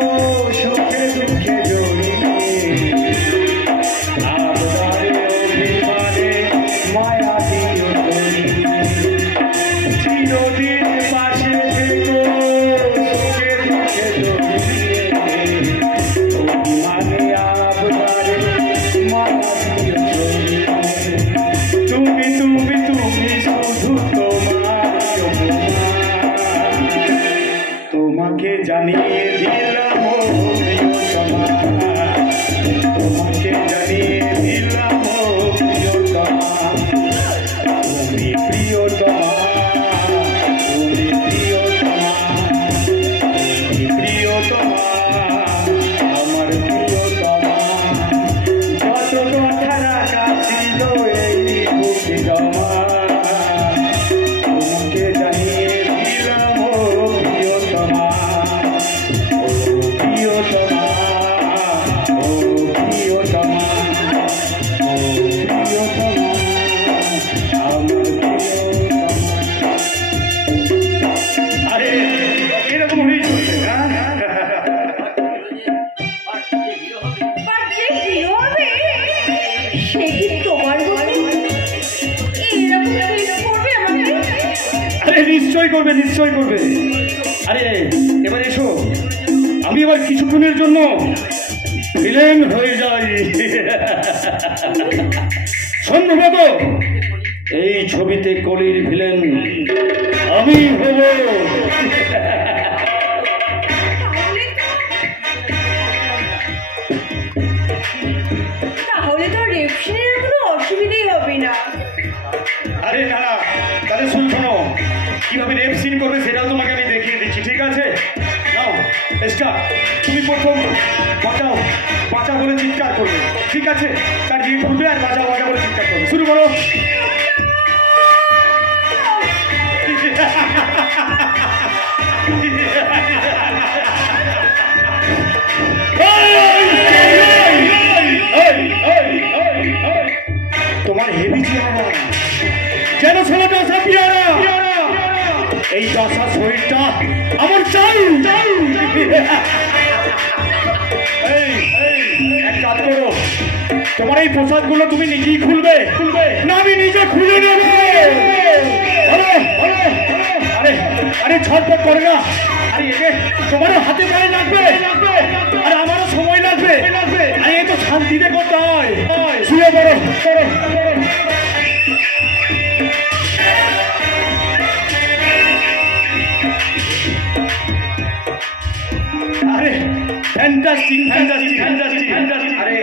সুখে দুঃখে জড়িয়ে, আবদারে অভিমানে মায়া দিও তুমি। চিরদিন পাশে থেকো সুখে দুঃখে জড়িয়ে, অভিমানে আবদারে মায়া দিও তুমি। তুমি তুমি শুধু তোমার তোমাকে জানিয়ে দিলাম ও প্রিয়তমা। তোমাকে জানিয়ে দিলাম ও প্রিয়তমা। তুমি প্রিয়তমা, তুমি প্রিয়তমা, তুমি প্রিয়তমা, আমার প্রিয়তমা। যত কথা রাখা ছিল এই বুকে জমা, তোমাকে জানিয়ে দিলাম ও প্রিয়তমা। ও প্রিয়তমা, ও প্রিয়তমা, ও প্রিয়তমা, আমার প্রিয়তমা। আরে এরকম হয়েই চলছে। আর যে হিরো হবে সে কি তোমার মতো এরকম ফিল করবে আমাকে? আরে নিশ্চয় করবে, নিশ্চয় করবে। আরে এবার এসো, আমি এবার কিছুক্ষণের জন্য ভিলেন হয়ে যাই। সম্ভবত এই ছবিতে কলির ভিলেন আমি হব। তাহলে তো রেপশনের কোনো অসুবিধাই হবে না। আরে না না, তাহলে শোনো, কিভাবে রেপ সিন করবে সেটাও তোমাকে আমি দেখিয়ে দিচ্ছি, ঠিক আছে? নাও স্টার, তুমি প্রথম বাঁচাও বাঁচা বলে চিৎকার করবে, ঠিক আছে? তার দিয়ে ঘুরবে আর বাঁচাও বাঁচা বলে চিৎকার করবে। শুরু করো। তোমার হেভি চেহারা যেন ছেলেটা সাপিয়ারা, এই দশা শরীরটা আমার চাই। এক কাজ করো, তোমার এই পোশাকগুলো তুমি নিজেই খুলবে না আমি নিজে খুলে নেব? আরে আরে ছটপট করে না, আরে একে তোমারও হাতে পায়ে লাগবে আর আমারও সময় লাগবে, আরে এ তো শান্তিতে করতে হয়। শুয়ে পড়ো। আরে ফ্যান্টাস্টিক ফ্যান্টাস্টিক ফ্যান্টাস্টিক ফ্যান্টাস্টিক। আরে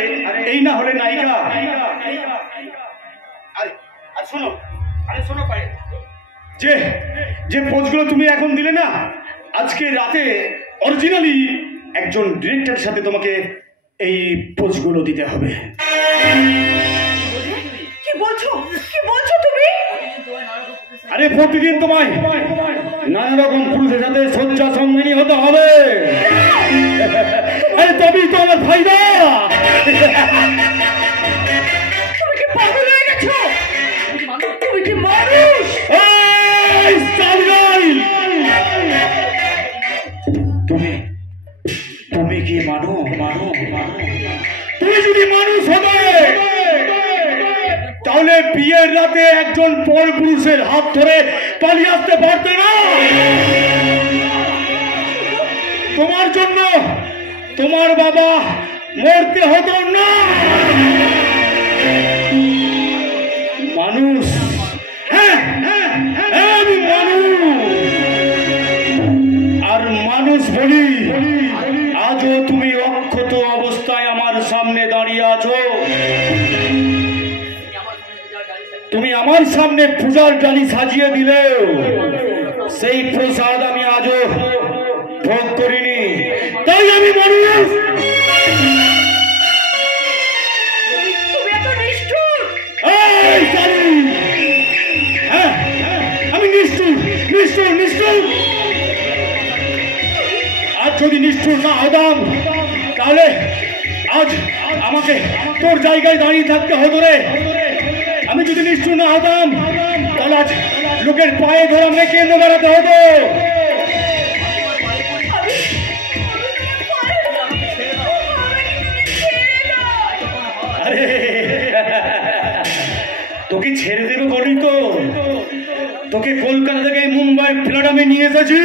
এই না হলে নায়িকা। আরে আর শোনো, আরে শোনো পায়ে যে যে পোজগুলো তুমি এখন দিলে না, আজকে রাতে অরিজিনালি একজন ডিরেক্টরের সাথে তোমাকে এই পোজগুলো দিতে হবে। কি বলছো তুমি? আরে প্রতিদিন তোমায় নানা রকম পুরুষের সাথে শয্যা সঙ্গিনী হতে হবে, আরে তবেই তো আমার ফায়দা। তুমি কি পাগল হয়ে গেছো? তুমি কি মানুষ? তুমি কি মানুষ? তুমি যদি মানুষ হবে তাহলে বিয়ের রাতে একজন পর পুরুষের হাত ধরে পালিয়ে আসতে পারতে না। তোমার জন্য তোমার বাবা মরতে হতো না। মানুষ, হ্যাঁ হ্যাঁ আমি মানুষ, আর মানুষ বলি আজও তুমি অক্ষত অবস্থায় আমার সামনে দাঁড়িয়ে আছো। তুমি আমার সামনে পূজার ডালি সাজিয়ে দিলেও সেই প্রসাদ আমি আজও ভোগ করিনি, তাই আমি মানুষ। তুমি এত নিষ্ঠুর। হ্যাঁ আমি নিষ্ঠুর নিষ্ঠুর নিষ্ঠুর। আজ যদি নিষ্ঠুর না হতাম তাহলে আজ আমাকে তোর জায়গায় দাঁড়িয়ে থাকতে হতো রে। আমি যদি নিষ্ঠুর না হতাম তাহলে আজ লোকের পায়ে ধরে আমাকে কেন্দ্র বেড়াতে হতো। আরে তোকে ছেড়ে দেবে বলি তো তোকে কলকাতা থেকে মুম্বাই ফ্লাইট আমি নিয়ে এসেছি।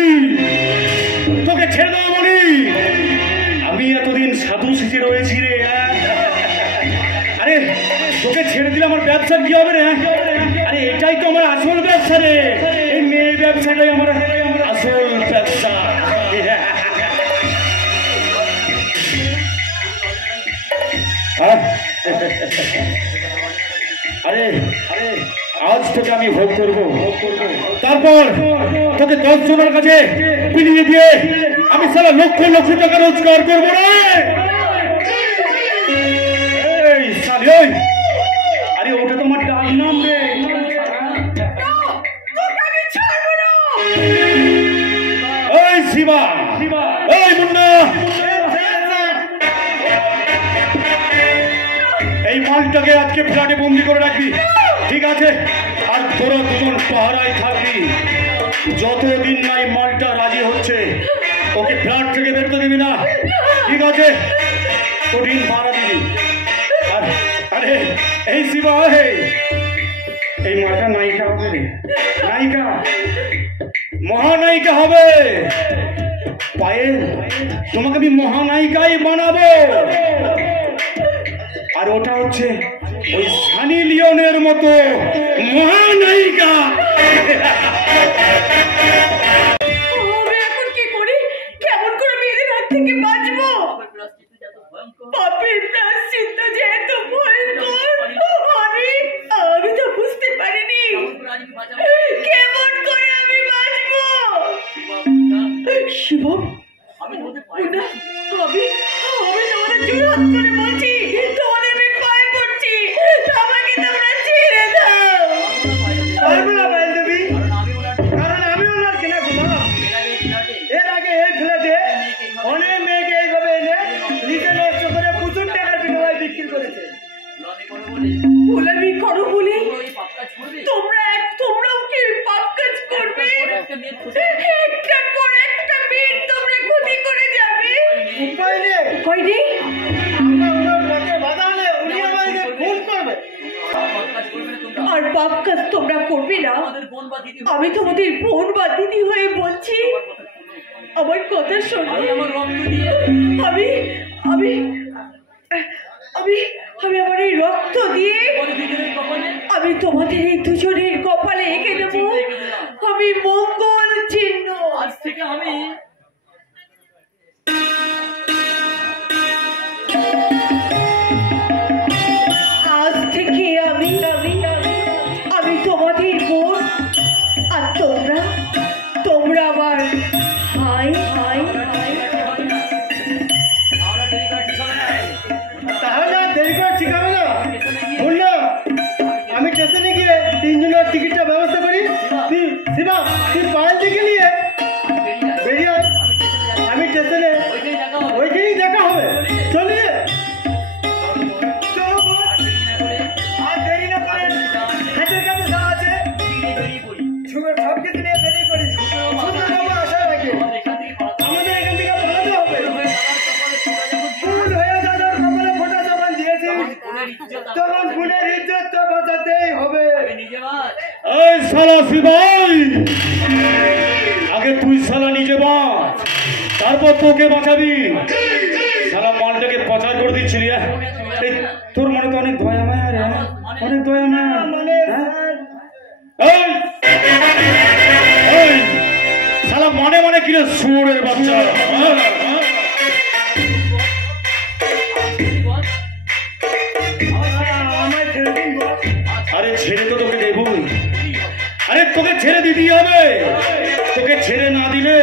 তোকে ছেড়ে দেবো বলি? আমি এতদিন সাধু সেজে রয়েছি রে। আরে তোকে ছেড়ে দিলে আমার ব্যবসার কি হবে রে? আরে এটাই তো আমার আসল ব্যবসা রে, এই মেয়ে ব্যবসাটাই আমার আসল ব্যবসা। আরে আরে আজ থেকে আমি ভোগ করবো, তারপর তোকে 10 জনের কাছে বিলিয়ে দিয়ে আমি সারা লক্ষ লক্ষ টাকা রোজগার করবো রে। এই সালি, ওই আরে ওটা তোমার ডাক নাম রে। এই শিবা, এই মুন্না, এই মালটাকে আজকে ফ্ল্যাটে বন্দি করে রাখবি, ঠিক আছে? আর তোরা দুজন পাহারায় থাকবি। যতদিন নাই মালটা রাজি হচ্ছে ওকে ফ্ল্যাট থেকে বেরোতে দিবি না, ঠিক আছে? কঠিন পাহারা দিবি। আর আরে এই শিবা, এই মালটা নায়িকা হবে রে, নায়িকা, মহানায়িকা হবে। পায়ে তোমাকে আমি মহানায়িকাই বানাবো। আর ওটা হচ্ছে ওই সানি লিওনের মতো মহানায়িকা। আমি এখন কি করি? কেমন করে মেয়েদের হাত থেকে বাঁচবো? পাপের প্রায়শ্চিত্ত যে এত ভয়ঙ্কর আমি তো বুঝতে পারিনি। কেমন করে আমি বাঁচবো? কাজ তোমরা করবে না। আমি তোমাদের বোন বা দিদি হয়ে বলছি, আমার কথা শোনো। আমি আমি আমি আমি আমার এই রক্ত দিয়ে আমি তোমাদের এই দুজনের কপালে এঁকে দেবো আমি মঙ্গল চিহ্ন। আজ থেকে আমি আজ থেকে আমি আমি আমি তোমাদের বোন, আর তোমরা আমার হাই হাই হাই। আমরা দেরি করে ঠিক হবে না। তাহলে আর দেরি করে ঠিক হবে না। বললাম আমি স্টেশনে গিয়ে তিনজনের টিকিটটা ব্যবস্থা করি। তুই শিবা তুই পায়েল দিকে নিয়ে বেরিয়ে আয়। আমি স্টেশনে ওইখানেই দেখা হবে। চলিয়ে চলো বোন, আর দেরি না করেন। হাতের কাছে যা আছে সব কিছু নিয়ে বেরিয়ে পড়ি। সুন্দরবাবু আসার আগে আমাদের এখান থেকে পালাতে হবে। ফুল হয়ে দাদার কপালে ফোঁটা যখন দিয়েছি তখন ফুলের ইজ্জত তো বাঁচাতেই হবে। এই শালা শিবাই, আগে তুই শালা নিজে বাঁচ, তারপর তোকে বাঁচাবি। শালা মালটাকে প্রচার করে দিচ্ছিলি। এই তোর মনে তো অনেক দয়া মায়া রে, অনেক দয়া মায়া। মানে এই এই শালা মনে মনে কিরে শুয়োরের বাচ্চা। আমার ছেড়ে দিন বল। আরে ছেড়ে তো তোকে দেবই। আরে তোকে ছেড়ে দিতেই হবে। তোকে ছেড়ে না দিলে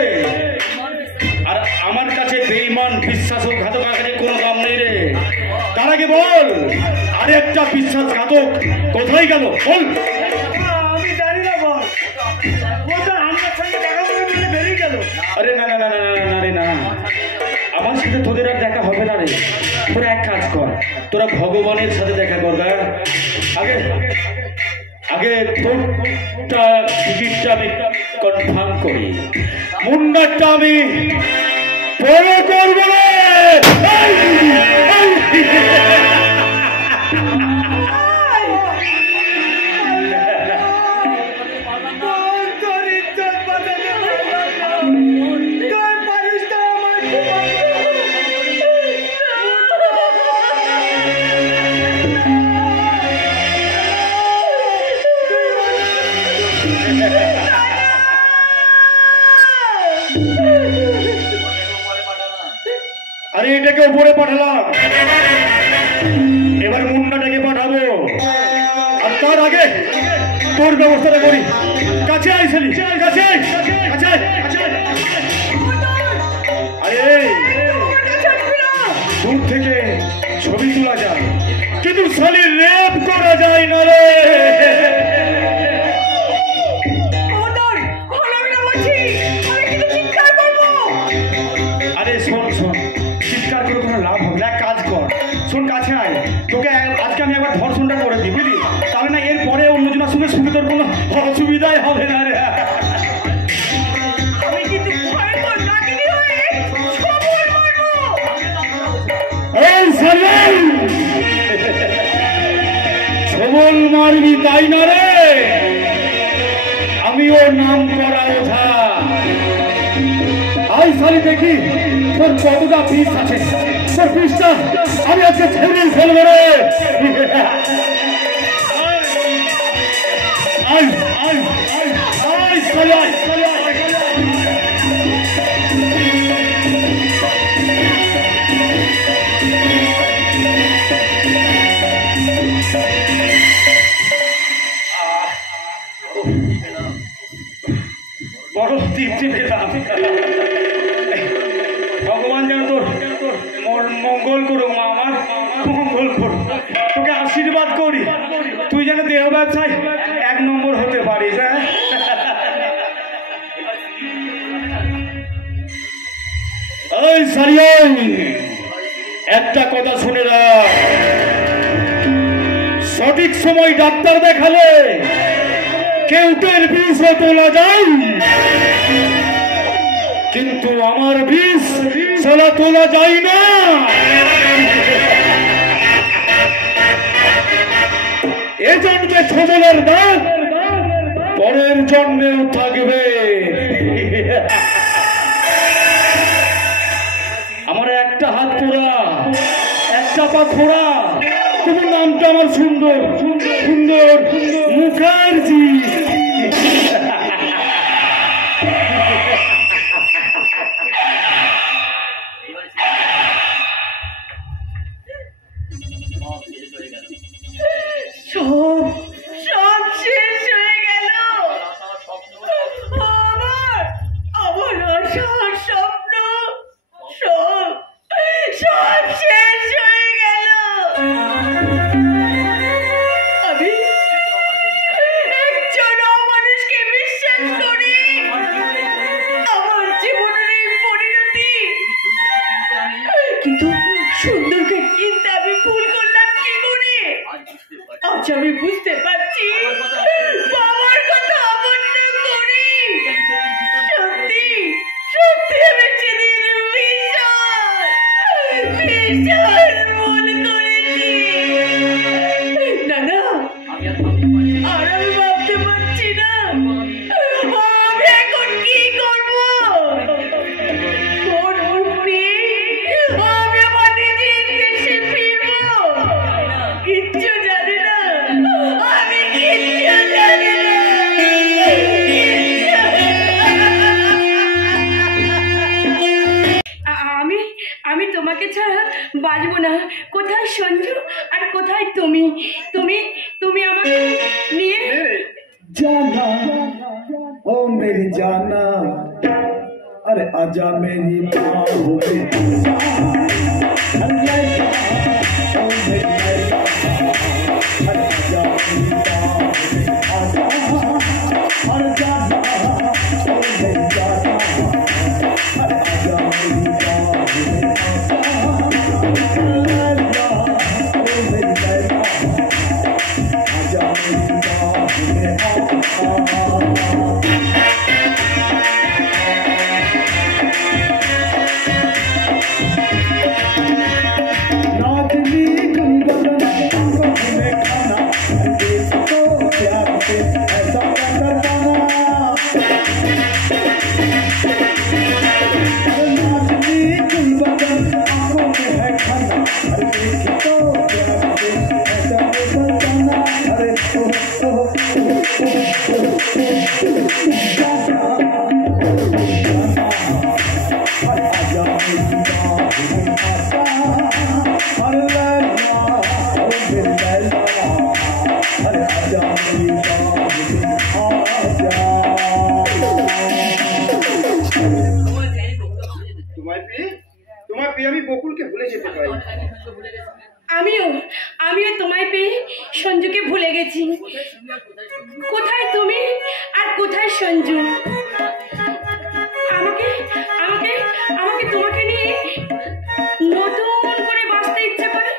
আর আমার কাছে বেঈমান বিশ্বাসঘাতকের কাছে কোনো দাম নেই রে। তার আগে বল, আরেকটা বিশ্বাসঘাতক কোথায় গেল বল। আমি জানি না বল। ও তো আমার সঙ্গে দেখা করে বলে বেরিয়ে গেল। আরে না না না না না না রে না, আমার সাথে তোদের আর দেখা হবে না রে। তোরা এক কাজ কর, তোরা ভগবানের সাথে দেখা কর। আগে আগে তোরটা টিকিটটা আমি কনফার্ম করি, মুন্ডারটা আমি পরে করবো রে। তোর ইজ্জত বাঁচাতে পারলাম না। তোর পারিসটা আমার আরে এটাকে উপরে পাঠালাম, এবার মুন্ডাটাকে পাঠাবো। আর তার আগে তোর ব্যবস্থাটা করি। কাছে আয় ছেলে, কাছে আয়, কাছে আয়, কাছে আয়। আরে দূর থেকে ছবি তোলা যায়, কিন্তু শালির রেপ করা যায় না রে। আরে শোন শোন, চিৎকার করে কোনো লাভ হবে না। এক কাজ কর, শোন কাছে আয়, তোকে আজকে আমি একবার ধর্ষণটা করে দিই বুঝলি, তাহলে না এর পরে অন্যজনের সঙ্গে শুনে তোর কোনো অসুবিধাই হবে না রে। আমি কিন্তু ভয়ঙ্কর নাগিনী হয়ে সবল মারবো। এই সালাই সবল মারবি তাই না রে, আমি ওর নাম করা ওঠা। আই সালি দেখি তোর কতটা পিস আছে, তোর পিসটা আমি আজকে ছেড়ে ফেলবো রে। আই আই আই আই সালাই সালাই। বড় তৃপ্তি পেলাম। ভগবান যেন তোর মঙ্গল করুক, মা আমার মঙ্গল করুক। তোকে আশীর্বাদ করি, তুই যেন দেহ ব্যবসায় 1 নম্বর হতে পারিস। হ্যাঁ এই সারিয়াই একটা কথা শুনে রাখ, সঠিক সময় ডাক্তার দেখালে কেউটের বিষও তোলা যায়, কিন্তু আমার বিষ সালা তোলা যায় না। এজন্যে ছবলের দাঁত জন্মেও থাকবে। আমার একটা হাত পোড়া, একটা পা খোড়া, তোমার নামটা আমার সুন্দর সুন্দর সুন্দর মুখার্জি। সব সব শেষ হয়ে গেল। আমার আমার আশার স্বপ্ন সব সব শেষ হয়ে গেল। আমি একজন অমানুষকে বিশ্বাস করি। আমার জীবনের এই পরিণতি, কিন্তু সুন্দরকে চিনতে আমি ভুল করলাম কি করে? আজ আমি বুঝতে পারছি বাবার কথা অমান্য করি। সত্যি সত্যি আমি সেদিন ভীষণ ভুল করেছি। না না, আর আমি ভাবতে পারছি না আমি এখন কি করবো। কোন উঠবি আমি আমার নিজের দেশে ফিরবো? কিচ্ছু জানি না, আমি কিচ্ছু জানি না। আমি আমি তোমাকে ছাড়া বাঁচবো না। কোথায় সঞ্জু আর কোথায় তুমি? তুমি তুমি আমাকে নিয়ে जाना ओ मेरी जाना, अरे आजा मेरी बाहों में, अरे लैला, ओ मेरी लैला, अरे आजा मेरी बाहों में, आजा, अरे जाना ओ मेरी जाना, अरे आजा मेरी बाहों में, आजा, लैला, ओ मेरी लैला, आजा मेरी बाहों में, नाचनी गुनगुन आंखों में खाना, देश को प्यार से ऐसा क्या करवाना। नाचनी गुनगुन आंखों में है खाना, देश को प्यार से ऐसा क्या करवाना। अरे ओ ओ তোমায় পেয়ে আমি বকুলকে ভুলে যেতে পারি। আমিও আমিও তোমায় পেয়ে সঞ্জুকে ভুলে গেছি। কোথায় তুমি আর কোথায় সঞ্জু? আমাকে আমাকে আমাকে তোমাকে নিয়ে নতুন করে বাঁচতে ইচ্ছে করে।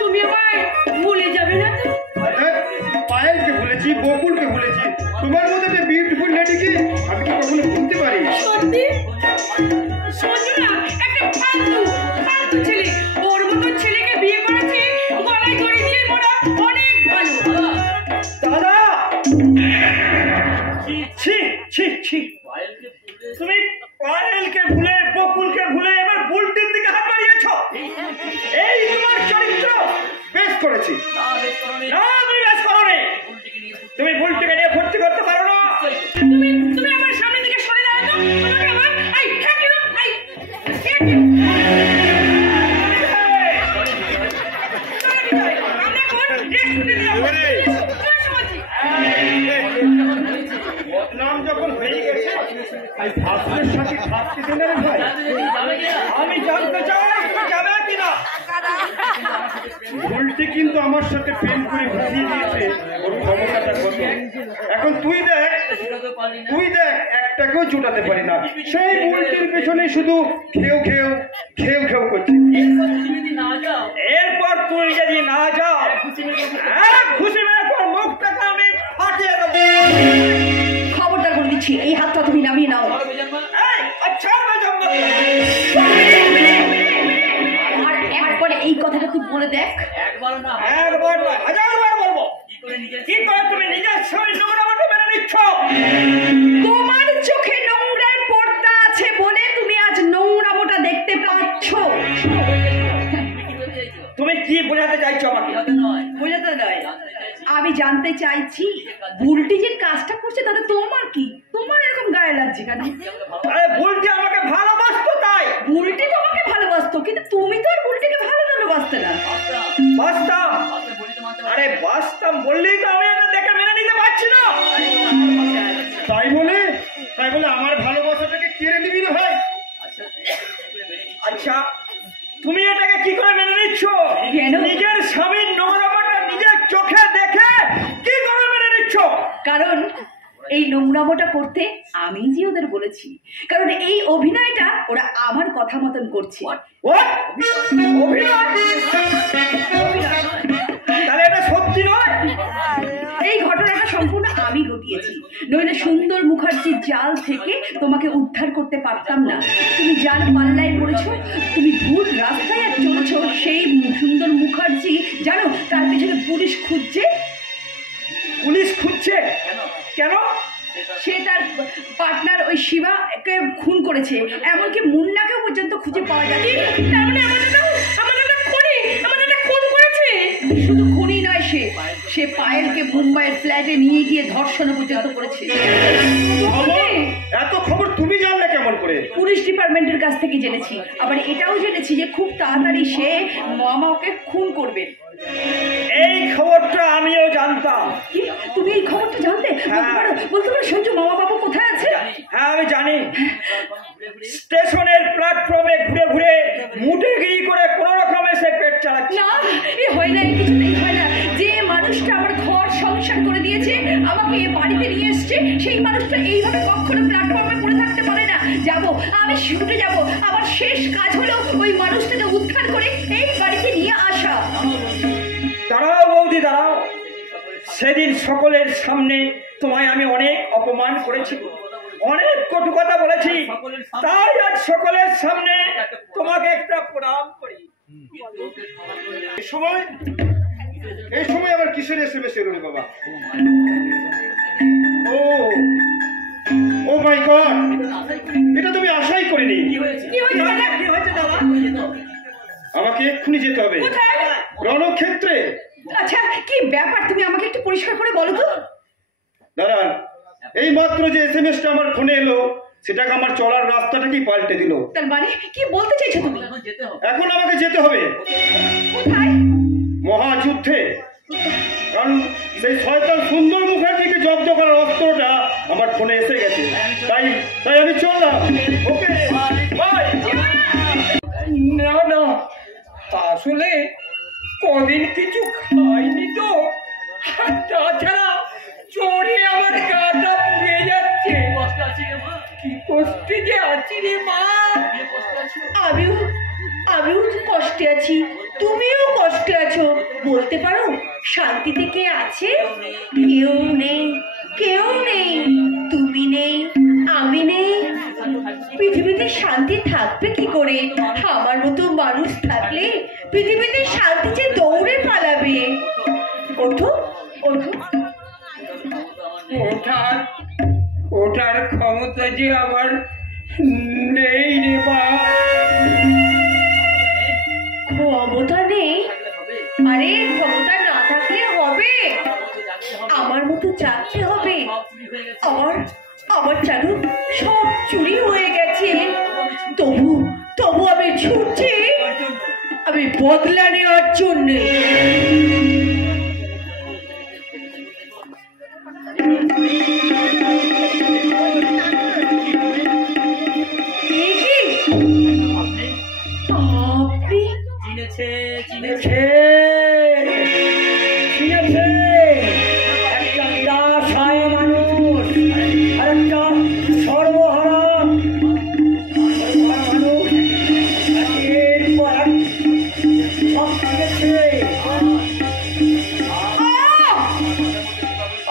তুমি আমায় ভুলে যাবে না তো? পায়েলকে ভুলেছি, বকুলকে ভুলেছি, তোমার মতো একটা বিউটিফুল লেডিকে আমি কি কখনো ভুলতে পারি? সত্যি সঞ্জু না একটা ফালতু ফালতু ছেলে। ওর মতো ছেলেকে বিয়ে করেছে গলায় দড়ি দিয়ে পড়া অনেক ভালো। দাদা, ছি ছি ছি, তুমি পায়েলকে ভুলে বকুলকে ভুলে এবার বুলটির দিকে হাত বাড়িয়েছ। এই তোমার চরিত্র। বেশ করেছি। না তুমি বেশ করোনি। তুমি বুলটিকে নিয়ে ভর্তি করতে পারো না। তুমি তুমি আমার সামনে থেকে সরে দাঁড়াও তো। তোমাকে আমার এই ঠেকি এই ঠেকি। আমরা কোন রেস্টুরেন্টে যাব? বদনাম যখন হয়ে গেছে আমি ভাবলের সাথে ভাবতে দেন রে ভাই। আমি জানতে চাই তুমি যাবে কিনা। উল্টে কিন্তু আমার সাথে প্রেম করে বুঝিয়ে দিয়েছে ওর ক্ষমতাটা কত। এখন তুই দেখ একটাকেও জোটাতে পারি না। সেই উল্টের পেছনে শুধু ঘেউ ঘেউ ঘেউ ঘেউ করছে। এরপর তুই যদি না যাও, খুশি মেরে তোর মুখটাকে আমি ফাটিয়ে দেবো। খবরদার বলে দিচ্ছি, এই হাতটা তুমি নামিয়ে নাও। আচ্ছা আর একবারে এই কথাটা তুই বলে দেখ। একবার নয়, হাজারবার বলবো। কি করে তুমি নিজের স্বামীর নোংরা মেনে নিচ্ছ? তোমার চোখে নোংরার পর্দা আছে বলে তুমি আজ নোংরামোটা দেখতে পাচ্ছ। তুমি কি বোঝাতে চাইছো আমাকে? বোঝাতে নয়, আমি জানতে চাইছি বুলটি যে কাজটা করছে তাতে তোমার কি? তোমার এরকম গায়ে লাগছে কেন? আরে বুলটি আমাকে ভালোবাসতো তাই। বুলটি তোমাকে ভালোবাসতো, কিন্তু তুমি তো আর বুলটিকে ভালোবাসতে না। বাসতাম, আরে বাসতাম বললেই তো আমি এটা দেখে মেনে নিতে পারছি না। তাই বলে আমার ভালোবাসাটাকে কেড়ে নিবি না ভাই? আচ্ছা তুমি এটাকে কি করে মেনে নিচ্ছ? কেন? নিজের স্বামীর নোংরামোটা নিজের চোখে দেখে কি করে মেনে নিচ্ছ? কারণ এই নোংরামোটা করতে আমি যে ওদের বলেছি, কারণ এই অভিনয়টা ওরা আমার কথা মতন করছে। What? অভিনয়? তাহলে এটা সত্যি নয়? এই ঘটনাটা সম্পূর্ণ আমি ঘটিয়েছি, নইলে সুন্দর মুখার্জির জাল থেকে তোমাকে উদ্ধার করতে পারতাম না। তুমি যার পাল্লায় পড়েছো, তুমি ভুল রাস্তায় আর চলেছো। সেই সুন্দর মুখার্জি জানো তার পেছনে পুলিশ খুঁজছে। পুলিশ খুঁজছে কেন? সে তার পার্টনার ওই শিবাকে খুন করেছে, এমনকি মুন্নাকেও পর্যন্ত খুঁজে পাওয়া যাচ্ছে। তার মানে আমাদের খুন করেছে। শুধু খুনই নয়, সে পায়েলকে মুম্বাইয়ের ফ্ল্যাটে নিয়ে গিয়ে ধর্ষণ পর্যন্ত করেছে। এত খবর তুমি জানলে কেমন করে? পুলিশ ডিপার্টমেন্টের কাছ থেকে জেনেছি, আবার এটাও জেনেছি যে খুব তাড়াতাড়ি সে মামাকে খুন করবে। এই খবরটা আমিও জানতাম। কি? তুমি এই খবরটা জানতে? বলতে পারো সঞ্জু মামা বাবু কোথায় আছে? হ্যাঁ আমি জানি। স্টেশনের প্ল্যাটফর্মে ঘুরে ঘুরে মুঠেগিরি করে কোন রকমে সে পেট চালাচ্ছে। না, এ হয় না, কিছুতেই হয় না। যে মানুষটা আমার ঘর সংসার করে দিয়েছে, আমাকে এ বাড়িতে নিয়ে এসছে, সেই মানুষটা এইভাবে কখনো প্ল্যাটফর্মে পড়ে থাকতে পারে না। আমি ছুটে যাব। আমার শেষ কাজ হলো ওই মানুষটাকে উদ্ধার করে এই বাড়িতে নিয়ে আসা। দাঁড়াও বৌদি দাঁড়াও। সেদিন সকলের সামনে তোমায় আমি অনেক অপমান করেছি, অনেক কটু কথা বলেছি, তাই আজ সকলের সামনে তোমাকে একটা প্রণাম করি। এই সময় আবার কিসের এসএমএস এলো রে বাবা? ও মাই গড, এটা তুমি আশাই করিনি। কি হয়েছে দাদা? আমাকে এক্ষুনি যেতে হবে রণক্ষেত্রে। আচ্ছা কি ব্যাপার, তুমি আমাকে একটু পরিষ্কার করে বলো তো। দাঁড়ান, এই মাত্র যে এসএমএসটা আমার ফোনে এলো, সেটাকে আমার চলার রাস্তাটাকেই পাল্টে দিল। তার মানে কি বলতে চাইছো তুমি? এখন আমাকে যেতে হবে কোথায়? মহাযুদ্ধে। কারণ সেই শয়তান সুন্দর মুখার্জিকে জব্দ করার অস্ত্রটা আমার ফোনে এসে গেছে। তাই আমি চললাম। Okay bye. না না, আসলে কদিন কিছু খাইনি তো, আর তাছাড়া চড়ে আমার গাটা পুড়ে যাচ্ছে। কি কষ্টে যে আছি রে মা। আমিও তো কষ্টে আছি, তুমিও কষ্টে আছো। বলতে পারো শান্তিতে কে আছে? কেউ নেই, কেউ নেই। তুমি নেই, আমি নেই। পৃথিবীতে শান্তি থাকবে কি করে? আমার মতো মানুষ থাকলে পৃথিবীতে শান্তি যে দৌড়ে পালাবে। ওঠো ওঠো। ওঠার ক্ষমতা যে আমার নেই রে মা। ক্ষমতা নেই? আরে ক্ষমতা না থাকলে হবে, আমার মতো জানতে হবে। আমার চালু সব চুরি হয়ে গেছে, তবু আমি ছুটছি, আমি বদলা নেওয়ার জন্য। চিনেছে একটা দাসায় মানুষ আর একটা সর্বহারা মানুষ একের পর এক সব গেছে।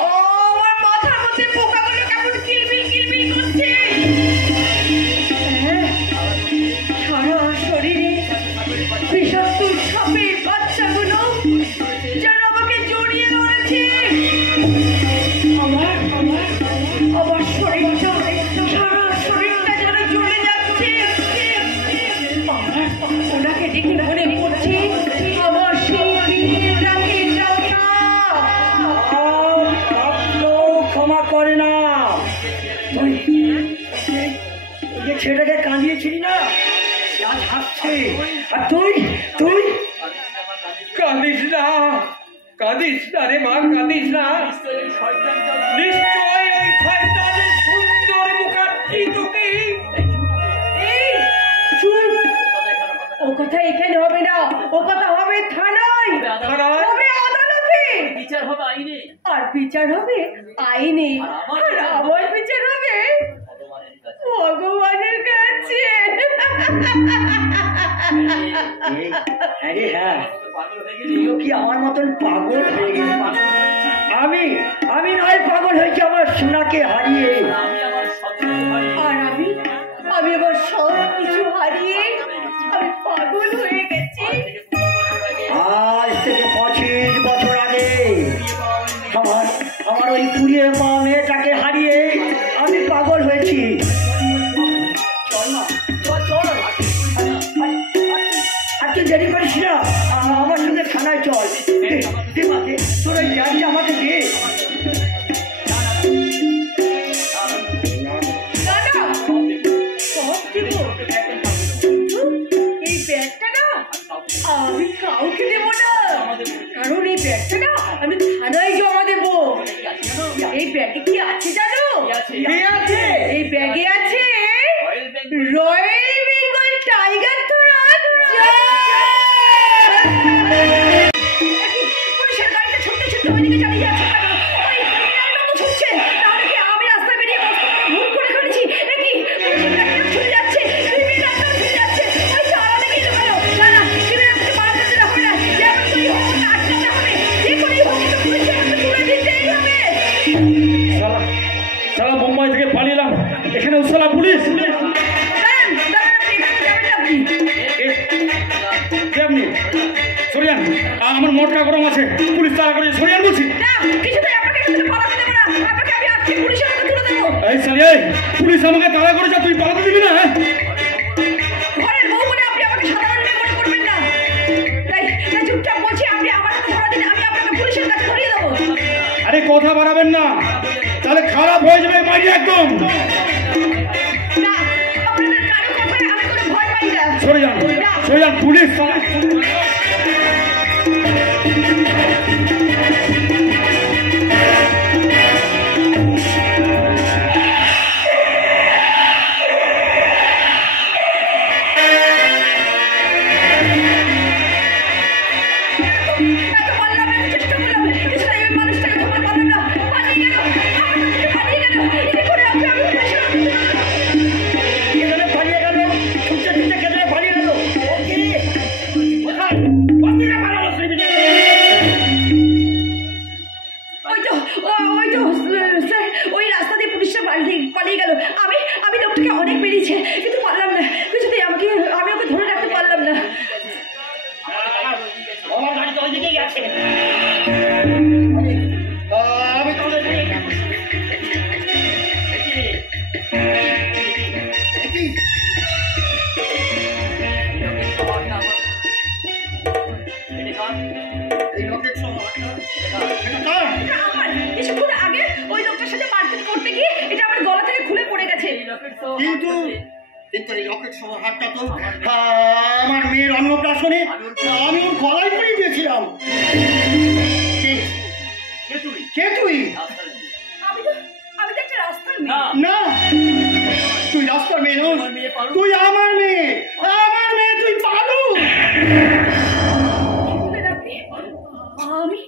আমার মাথার মধ্যে পোকাগুলো কেমন কিলবিল করছে। সারা শরীরে বিষাক্ত সাপের বাচ্চা ক্ষমা করে না। তুই যে ছেলেটাকে কাঁদিয়েছিলি না, সে আজ হাসছে, আর তুই তুই কাঁদিস না, কাঁদিস না রে মা, কাঁদিস না। নিশ্চয় ওই শয়তানের সুন্দর মুখার্জি তোকে। এই চুপ, ও কথা এখানে হবে না, ও কথা হবে থানায়, হবে আদালতে, বিচার হবে আইনে, আর বিচার হবে আইনে, আর আমার বিচার হবে ভগবানের কাছে। আরে হ্যাঁ, তুইও কি আমার মতন পাগল হয়ে গেলি? আমি নয় পাগল হয়েছি আমার সোনাকে হারিয়ে। আমি আমার সব হারিয়ে, আর আমি আমার সব কিছু হারিয়ে আমি পাগল হয়ে গেছি। আজ থেকে 25 বছর আগে আমার ওই কুড়িয়ে পাওয়া মেয়েটাকে হারিয়ে আমি পাগল হয়েছি। চল না, চল। আর তুই দেরি করিস না, আমার সঙ্গে থানায় চল। দে মাকে, তোর ওই ব্যাগটা আমাকে দে। দাদা, সব দিব। এই ব্যাগটা না আমি কাউকে দেবো না, কারণ এই ব্যাগটা না আমি থানায় জমা দেবো। এই ব্যাগে কি আছে জানো? কে আছে? এই ব্যাগে আছে রয়্যাল বেঙ্গল টাইগার থরান পুলিশের গাড়িটা ছুটতে ছুটতে ওইদিকে চালিয়ে যাচ্ছে কেন? ওই ক্রিমিনাল বাবু ছুটছেন, তাহলে কি আমি রাস্তায় বেরিয়ে ভুল করে ফেলেছি নাকি? পুলিশের গাড়িটা ছুটে যাচ্ছে, ক্রিমিনালটাও ছুটে যাচ্ছে, ওই চালা দেখে ঢোকালো। না না, ক্রিমিনালকে পালাতে দিলে হবে না, যেমন করেই হোক ওকে আটকাতে হবে, যে করেই হোক তো পুলিশের হাতে তুলে দিতেই হবে। সালা সালা মুম্বাই থেকে পালিলাম, এখানে সালা পুলিশ। দাঁড়ান, দাঁড়ান, আপনি এখানে যাবেন না আপনি। কে আপনি? সরিয়ান, আমার মোটকা গরম আছে, পুলিশ তাড়া করে সরিয়ান বলছি। না, কিছুতেই আপনাকে এখান থেকে পালাতে দেবো না, আপনাকে আমি আজকে পুলিশের হাতে তুলে দেবো। এই সালিয়ে, পুলিশ আমাকে তাড়া করেছে, তুই পালাতে দিবি না? হ্যাঁ? ঘরের বউ বলে আপনি আমাকে সাধারণ মেয়ে মনে করবেন না। তাই তাই চুপচাপ বলছি, আপনি আমার হাতে ধরা দিন, আমি আপনাকে পুলিশের কাছে ধরিয়ে দেবো। আরে কথা বাড়াবেন না, তাহলে খারাপ হয়ে যাবে মাইরি একদম। না, আপনাদের কারো কথায় আমি কোনো ভয় পাই না। সরিয়ান, না। সরিয়ান, পুলিশ সালা। এত পারলাম, এত চেষ্টা করলাম, কিছুতেই ওই মানুষটাকে ধরতে পারলাম না। পালিয়ে গেল, আমার থেকে পালিয়ে গেল। এতে করে ওকে আমি পুলিশের হাতে তুলে দেবো। কেন পালিয়ে গেল? ছুটতে ছুটতে কেন পালিয়ে গেল? ওকে কোথায়? বন্দিরা পালালো ক্রিমিনাল। ওই তো স্যার, ওই রাস্তা দিয়ে পুলিশটা পালিয়ে গেল। আমি লোকটাকে অনেক বেরিয়েছে, কিন্তু পারলাম না, কিছুতেই আমি ওকে ধরে রাখতে পারলাম না। আমার গাড়ি তো ওইদিকেই আছে। আমি তো এই লোকের সমাজটা এটা কার? এটা আমার, কিছুক্ষণ আগে ওই লোকটার সাথে মারপিট করতে গিয়ে এটা আমার গলা থেকে খুলে পড়ে গেছে। কিন্তু এই লকেট সহ হাতটা তো আমার মেয়ের অন্নপ্রাশনে আমি ওর গলায় পরিয়ে দিয়েছিলাম। কে তুই? আমি তো একটা রাস্তার মেয়ে। না, তুই রাস্তার মেয়ে নস, তুই আমার মেয়ে, আমার মেয়ে, তুই পালু। কি বলেন আপনি? আমি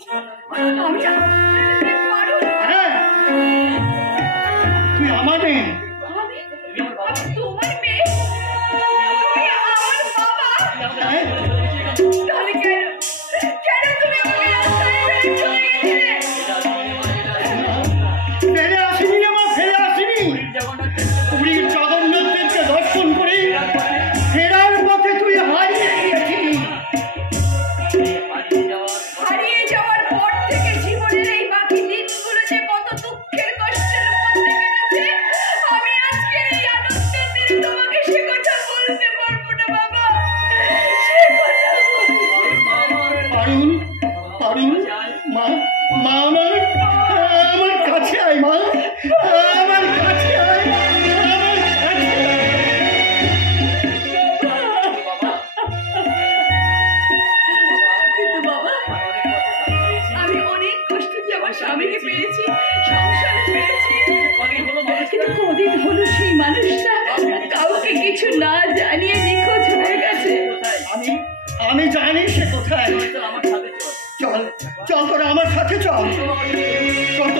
পারুল? হ্যাঁ, তুই আমার মেয়ে। আমি তোমার মেয়ে? তুমি আমার বাবা? হ্যাঁ? তাহলে কেন তুমি আমাকে রাস্তায় ফেলে চলে গেছিলে? ফেলে আসিনি রে মা, ফেলে আসিনি। পুরীর জগন্নাথ দেবকে দর্শন করে ফেরার পথে তুই হারিয়ে গিয়েছিলি। আমি জানি সে কোথায়। চল আমার সাথে চল। চল চল তোরা আমার সাথে চল।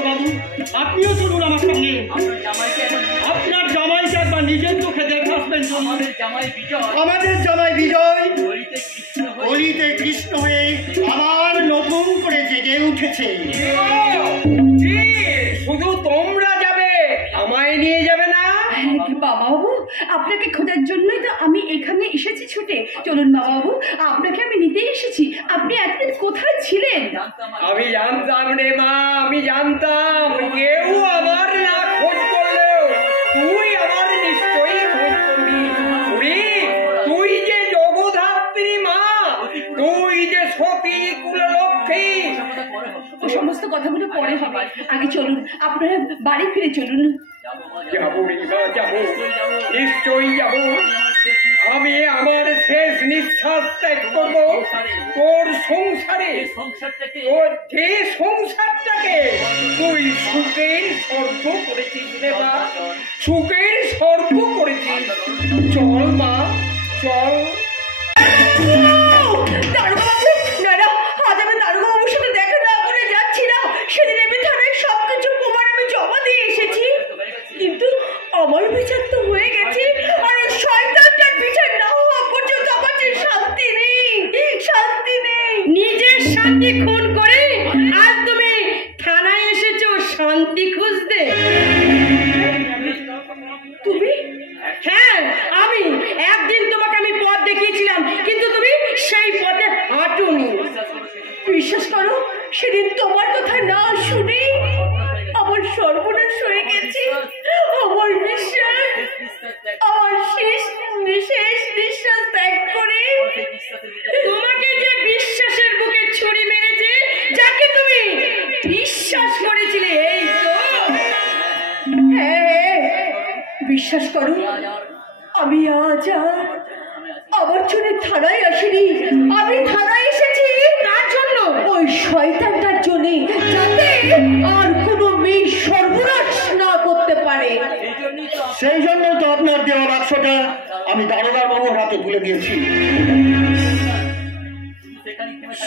বাবু আপনিও চলুন আমার সঙ্গে। আপনার জামাইকে এখন আপনার জামাইকে একবার নিজের চোখে দেখে আসবেন। আমাদের জামাই বিজয় আমাদের জামাই বিজয় গলিতে কৃষ্ণ হয়ে গলিতে কৃষ্ণ হয়ে আবার নতুন করে জেগে উঠেছে। শুধু তোমরা যাবে, আমায় নিয়ে যাবে না? বাবাবু, আপনাকে খোঁজার জন্যই তো আমি এখানে এসেছি ছুটে। চলুন বাবাবু, আপনাকে আমি নিতে এসেছি। আপনি এতদিন কোথায় ছিলেন? জানতাম আমি জানতাম রে মা, আমি জানতাম কেউ আমার না খোঁজ করলেও তুই আমার নিশ্চয়ই খোঁজ করবি। তুই যে জগদ্ধাত্রী মা, তুই যে সতী কুললক্ষ্মী। পরে হবে। ও সমস্ত কথাগুলো পরে হবে, আগে চলুন, আপনারা বাড়ি ফিরে চলুন। যাবো মা, যাবো রে মা, যাবো, যাবো। নিশ্চয়ই যাবো। আমি আমার শেষ নিঃশ্বাস ত্যাগ করবো তোর সংসারে। এই সংসারটাকে তোর যে সংসারটাকে তুই সুখের স্বর্গ করেছিস রে মা, সুখের স্বর্গ করেছিস। চল মা, চল। দারোগাবাবু, না না, আজ আমি দারোগাবাবুর সাথে দেখা না করে যাচ্ছি না। সেদিন আমি থানায় সবকিছু প্রমাণ আমি জমা দিয়ে এসেছি, কিন্তু আমার বিচার তো হয়ে গেছে। আর ওই শয়তানটার বিচার না হওয়া পর্যন্ত আমার যে শান্তি নেই, শান্তি নেই। নিজের শান্তি খুন করে আজ তুমি থানায় এসেছো শান্তি খুঁজতে? তুমি হ্যাঁ, আমি একদিন তোমাকে আমি পথ দেখিয়েছিলাম, কিন্তু তুমি সেই পথে হাঁটুনি। বিশ্বাস করো, সেদিন তোমার কথা না শুনে আমার সর্বনাশ হয়ে গেছে। আমার বিশ্বাস, আমার শেষ নিঃশ্বাস ত্যাগ করে তোমাকে যে বিশ্বাসের বুকে ছুরি মেরেছে, যাকে তুমি বিশ্বাস করেছিলে, এই তো। হ্যাঁ, বিশ্বাস করো, আমি আজ আর আমার জন্য থানায় আসিনি। আমি থানায় এসেছি তার জন্য, ওই শয়তানটার জন্য, যাতে আর কোনো মেয়ে সর্বনাশ না করতে পারে। সেই জন্য তো আপনার দেওয়া বাক্সটা আমি দারোগার বাবুর হাতে তুলে দিয়েছি।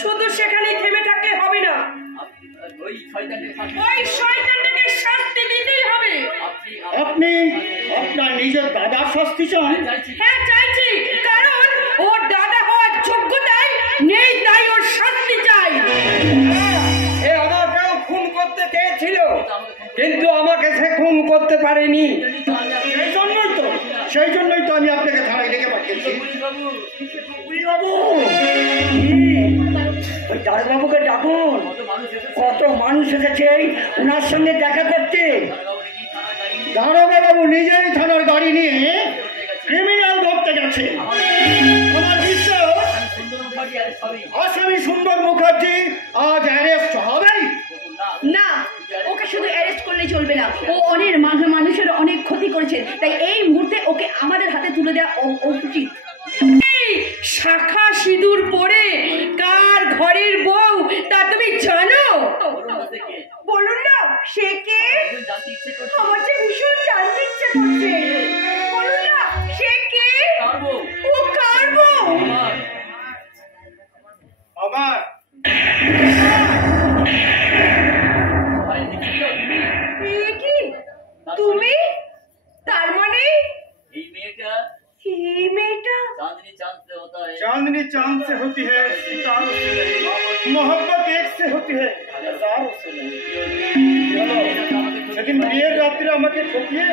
শুধু সেখানেই থেমে থাকলে হবে না, ওই শয়তানটাকে ওই শয়তানটাকে শাস্তি দিতেই হবে। আপনি আপনার নিজের দাদার শাস্তি চান? হ্যাঁ চাইছি, কারণ ওর দাদা হওয়ার যোগ্যতাই নেই, তাই ওর শাস্তি চাই। এ আমাকেও খুন করতে চেয়েছিল, কিন্তু আমাকে সে খুন করতে পারেনি। সেই জন্যই তো আমি আপনাকে থানায় ডেকে পাঠিয়েছি। বাবু, ওই দারোগাবুকে ডাকুন, কত মানুষ এসেছে ওনার সঙ্গে দেখা করতে। দারোগা বাবু নিজেই থানার গাড়ি নিয়ে ক্রিমিনাল ধরতে গেছে। আমার বিশ্বাস আসামি সুন্দর মুখার্জি আজ অ্যারেস্ট হবেই। না, ওকে শুধু অ্যারেস্ট করলে চলবে না। ও অনেক মানুষের অনেক ক্ষতি করেছে, তাই এই মুহূর্তে ওকে আমাদের হাতে তুলে দেওয়া উচিত। এই শাখা সিঁদুর পরে কার ঘরের বউ তা তুমি জানো? বলুন না, সে কে? আমার যে ভীষণ জানতে ইচ্ছে করছে। বলুন না, সে কে? ও কার বউ? আমার এ কি? তুমি? তার মানে এই মেয়েটা এই মেয়েটা चांदनी चांद से होता है। चांदनी चांद से होती है, सितारों से नहीं। मोहब्बत एक से होती है, हजारों से नहीं। चलो, সেদিন বিয়ের রাত্রে আমাকে ঠকিয়ে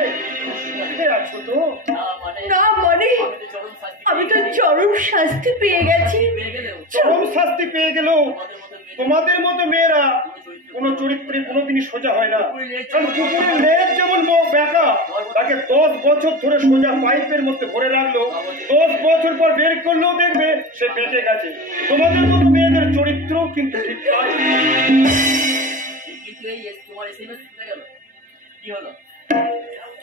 আছো তো? ना माने না মানে আমি তো চরম শাস্তি আমি তো চরম শাস্তি পেয়ে গেছি। পেয়ে গেলেও চরম শাস্তি পেয়ে গেলেও তোমাদের মতো তোমাদের মতো মেয়েরা কোন চরিত্রে কোনোদিনই সোজা হয় না। কারণ কুকুরের লেজ যেমন বেঁকা, তাকে 10 বছর ধরে সোজা পাইপের মধ্যে ভরে রাখলো, 10 বছর পর বের করলেও দেখবে সে বেঁকে গেছে। তোমাদের মতো মেয়েদের চরিত্র কিন্তু ঠিক তাই। কিন্তু এই তোমার এসএমএস উঠে গেল, কি হলো?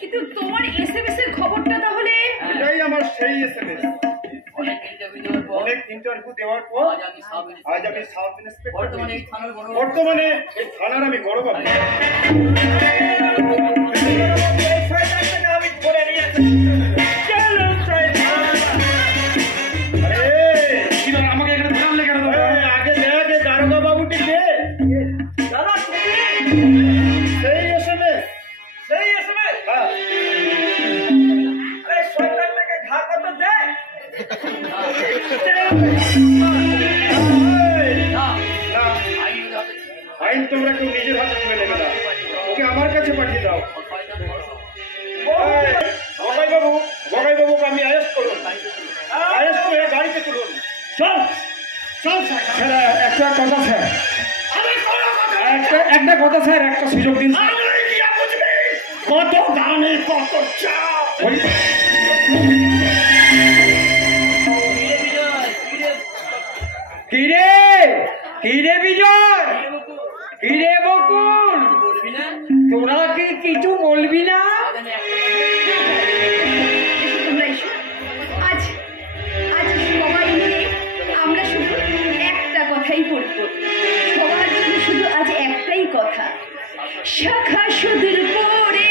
কিন্তু তোমার এসএমএস এর খবরটা তাহলে? এটাই আমার সেই এসএমএস। অনেক ইন্টারভিউ দেওয়ার পর অনেক ইন্টারভিউ দেওয়ার পর আজ আমি সাব আজ আমি সাব বর্তমানে এই ইন্সপেক্টর। থানার বড় বর্তমানে এই থানার আমি বড় বাবু। এই শয়তানটাকে আমি ধরে নিয়েছি। চলো শয়তান। আরে আমাকে এখানে দাও। বগাই বাবুকে আমি অ্যারেস্ট করুন, অ্যারেস্ট করে গাড়িতে তুলুন। চল চল স্যার, একটা কথা স্যার, একটা কথা স্যার, একটা সুযোগ দিন। কত দামে কত চাপ। কিরে কিরে বিজয়, কিরে বকুল, বলবি না তোরা কি কিছু বলবি না? তোমরা এসো। আজ আজ সবাই মিলে আমরা শুধু একটা কথাই বলবো, সবার জন্য শুধু আজ একটাই কথা। শাখা সুদূর পরে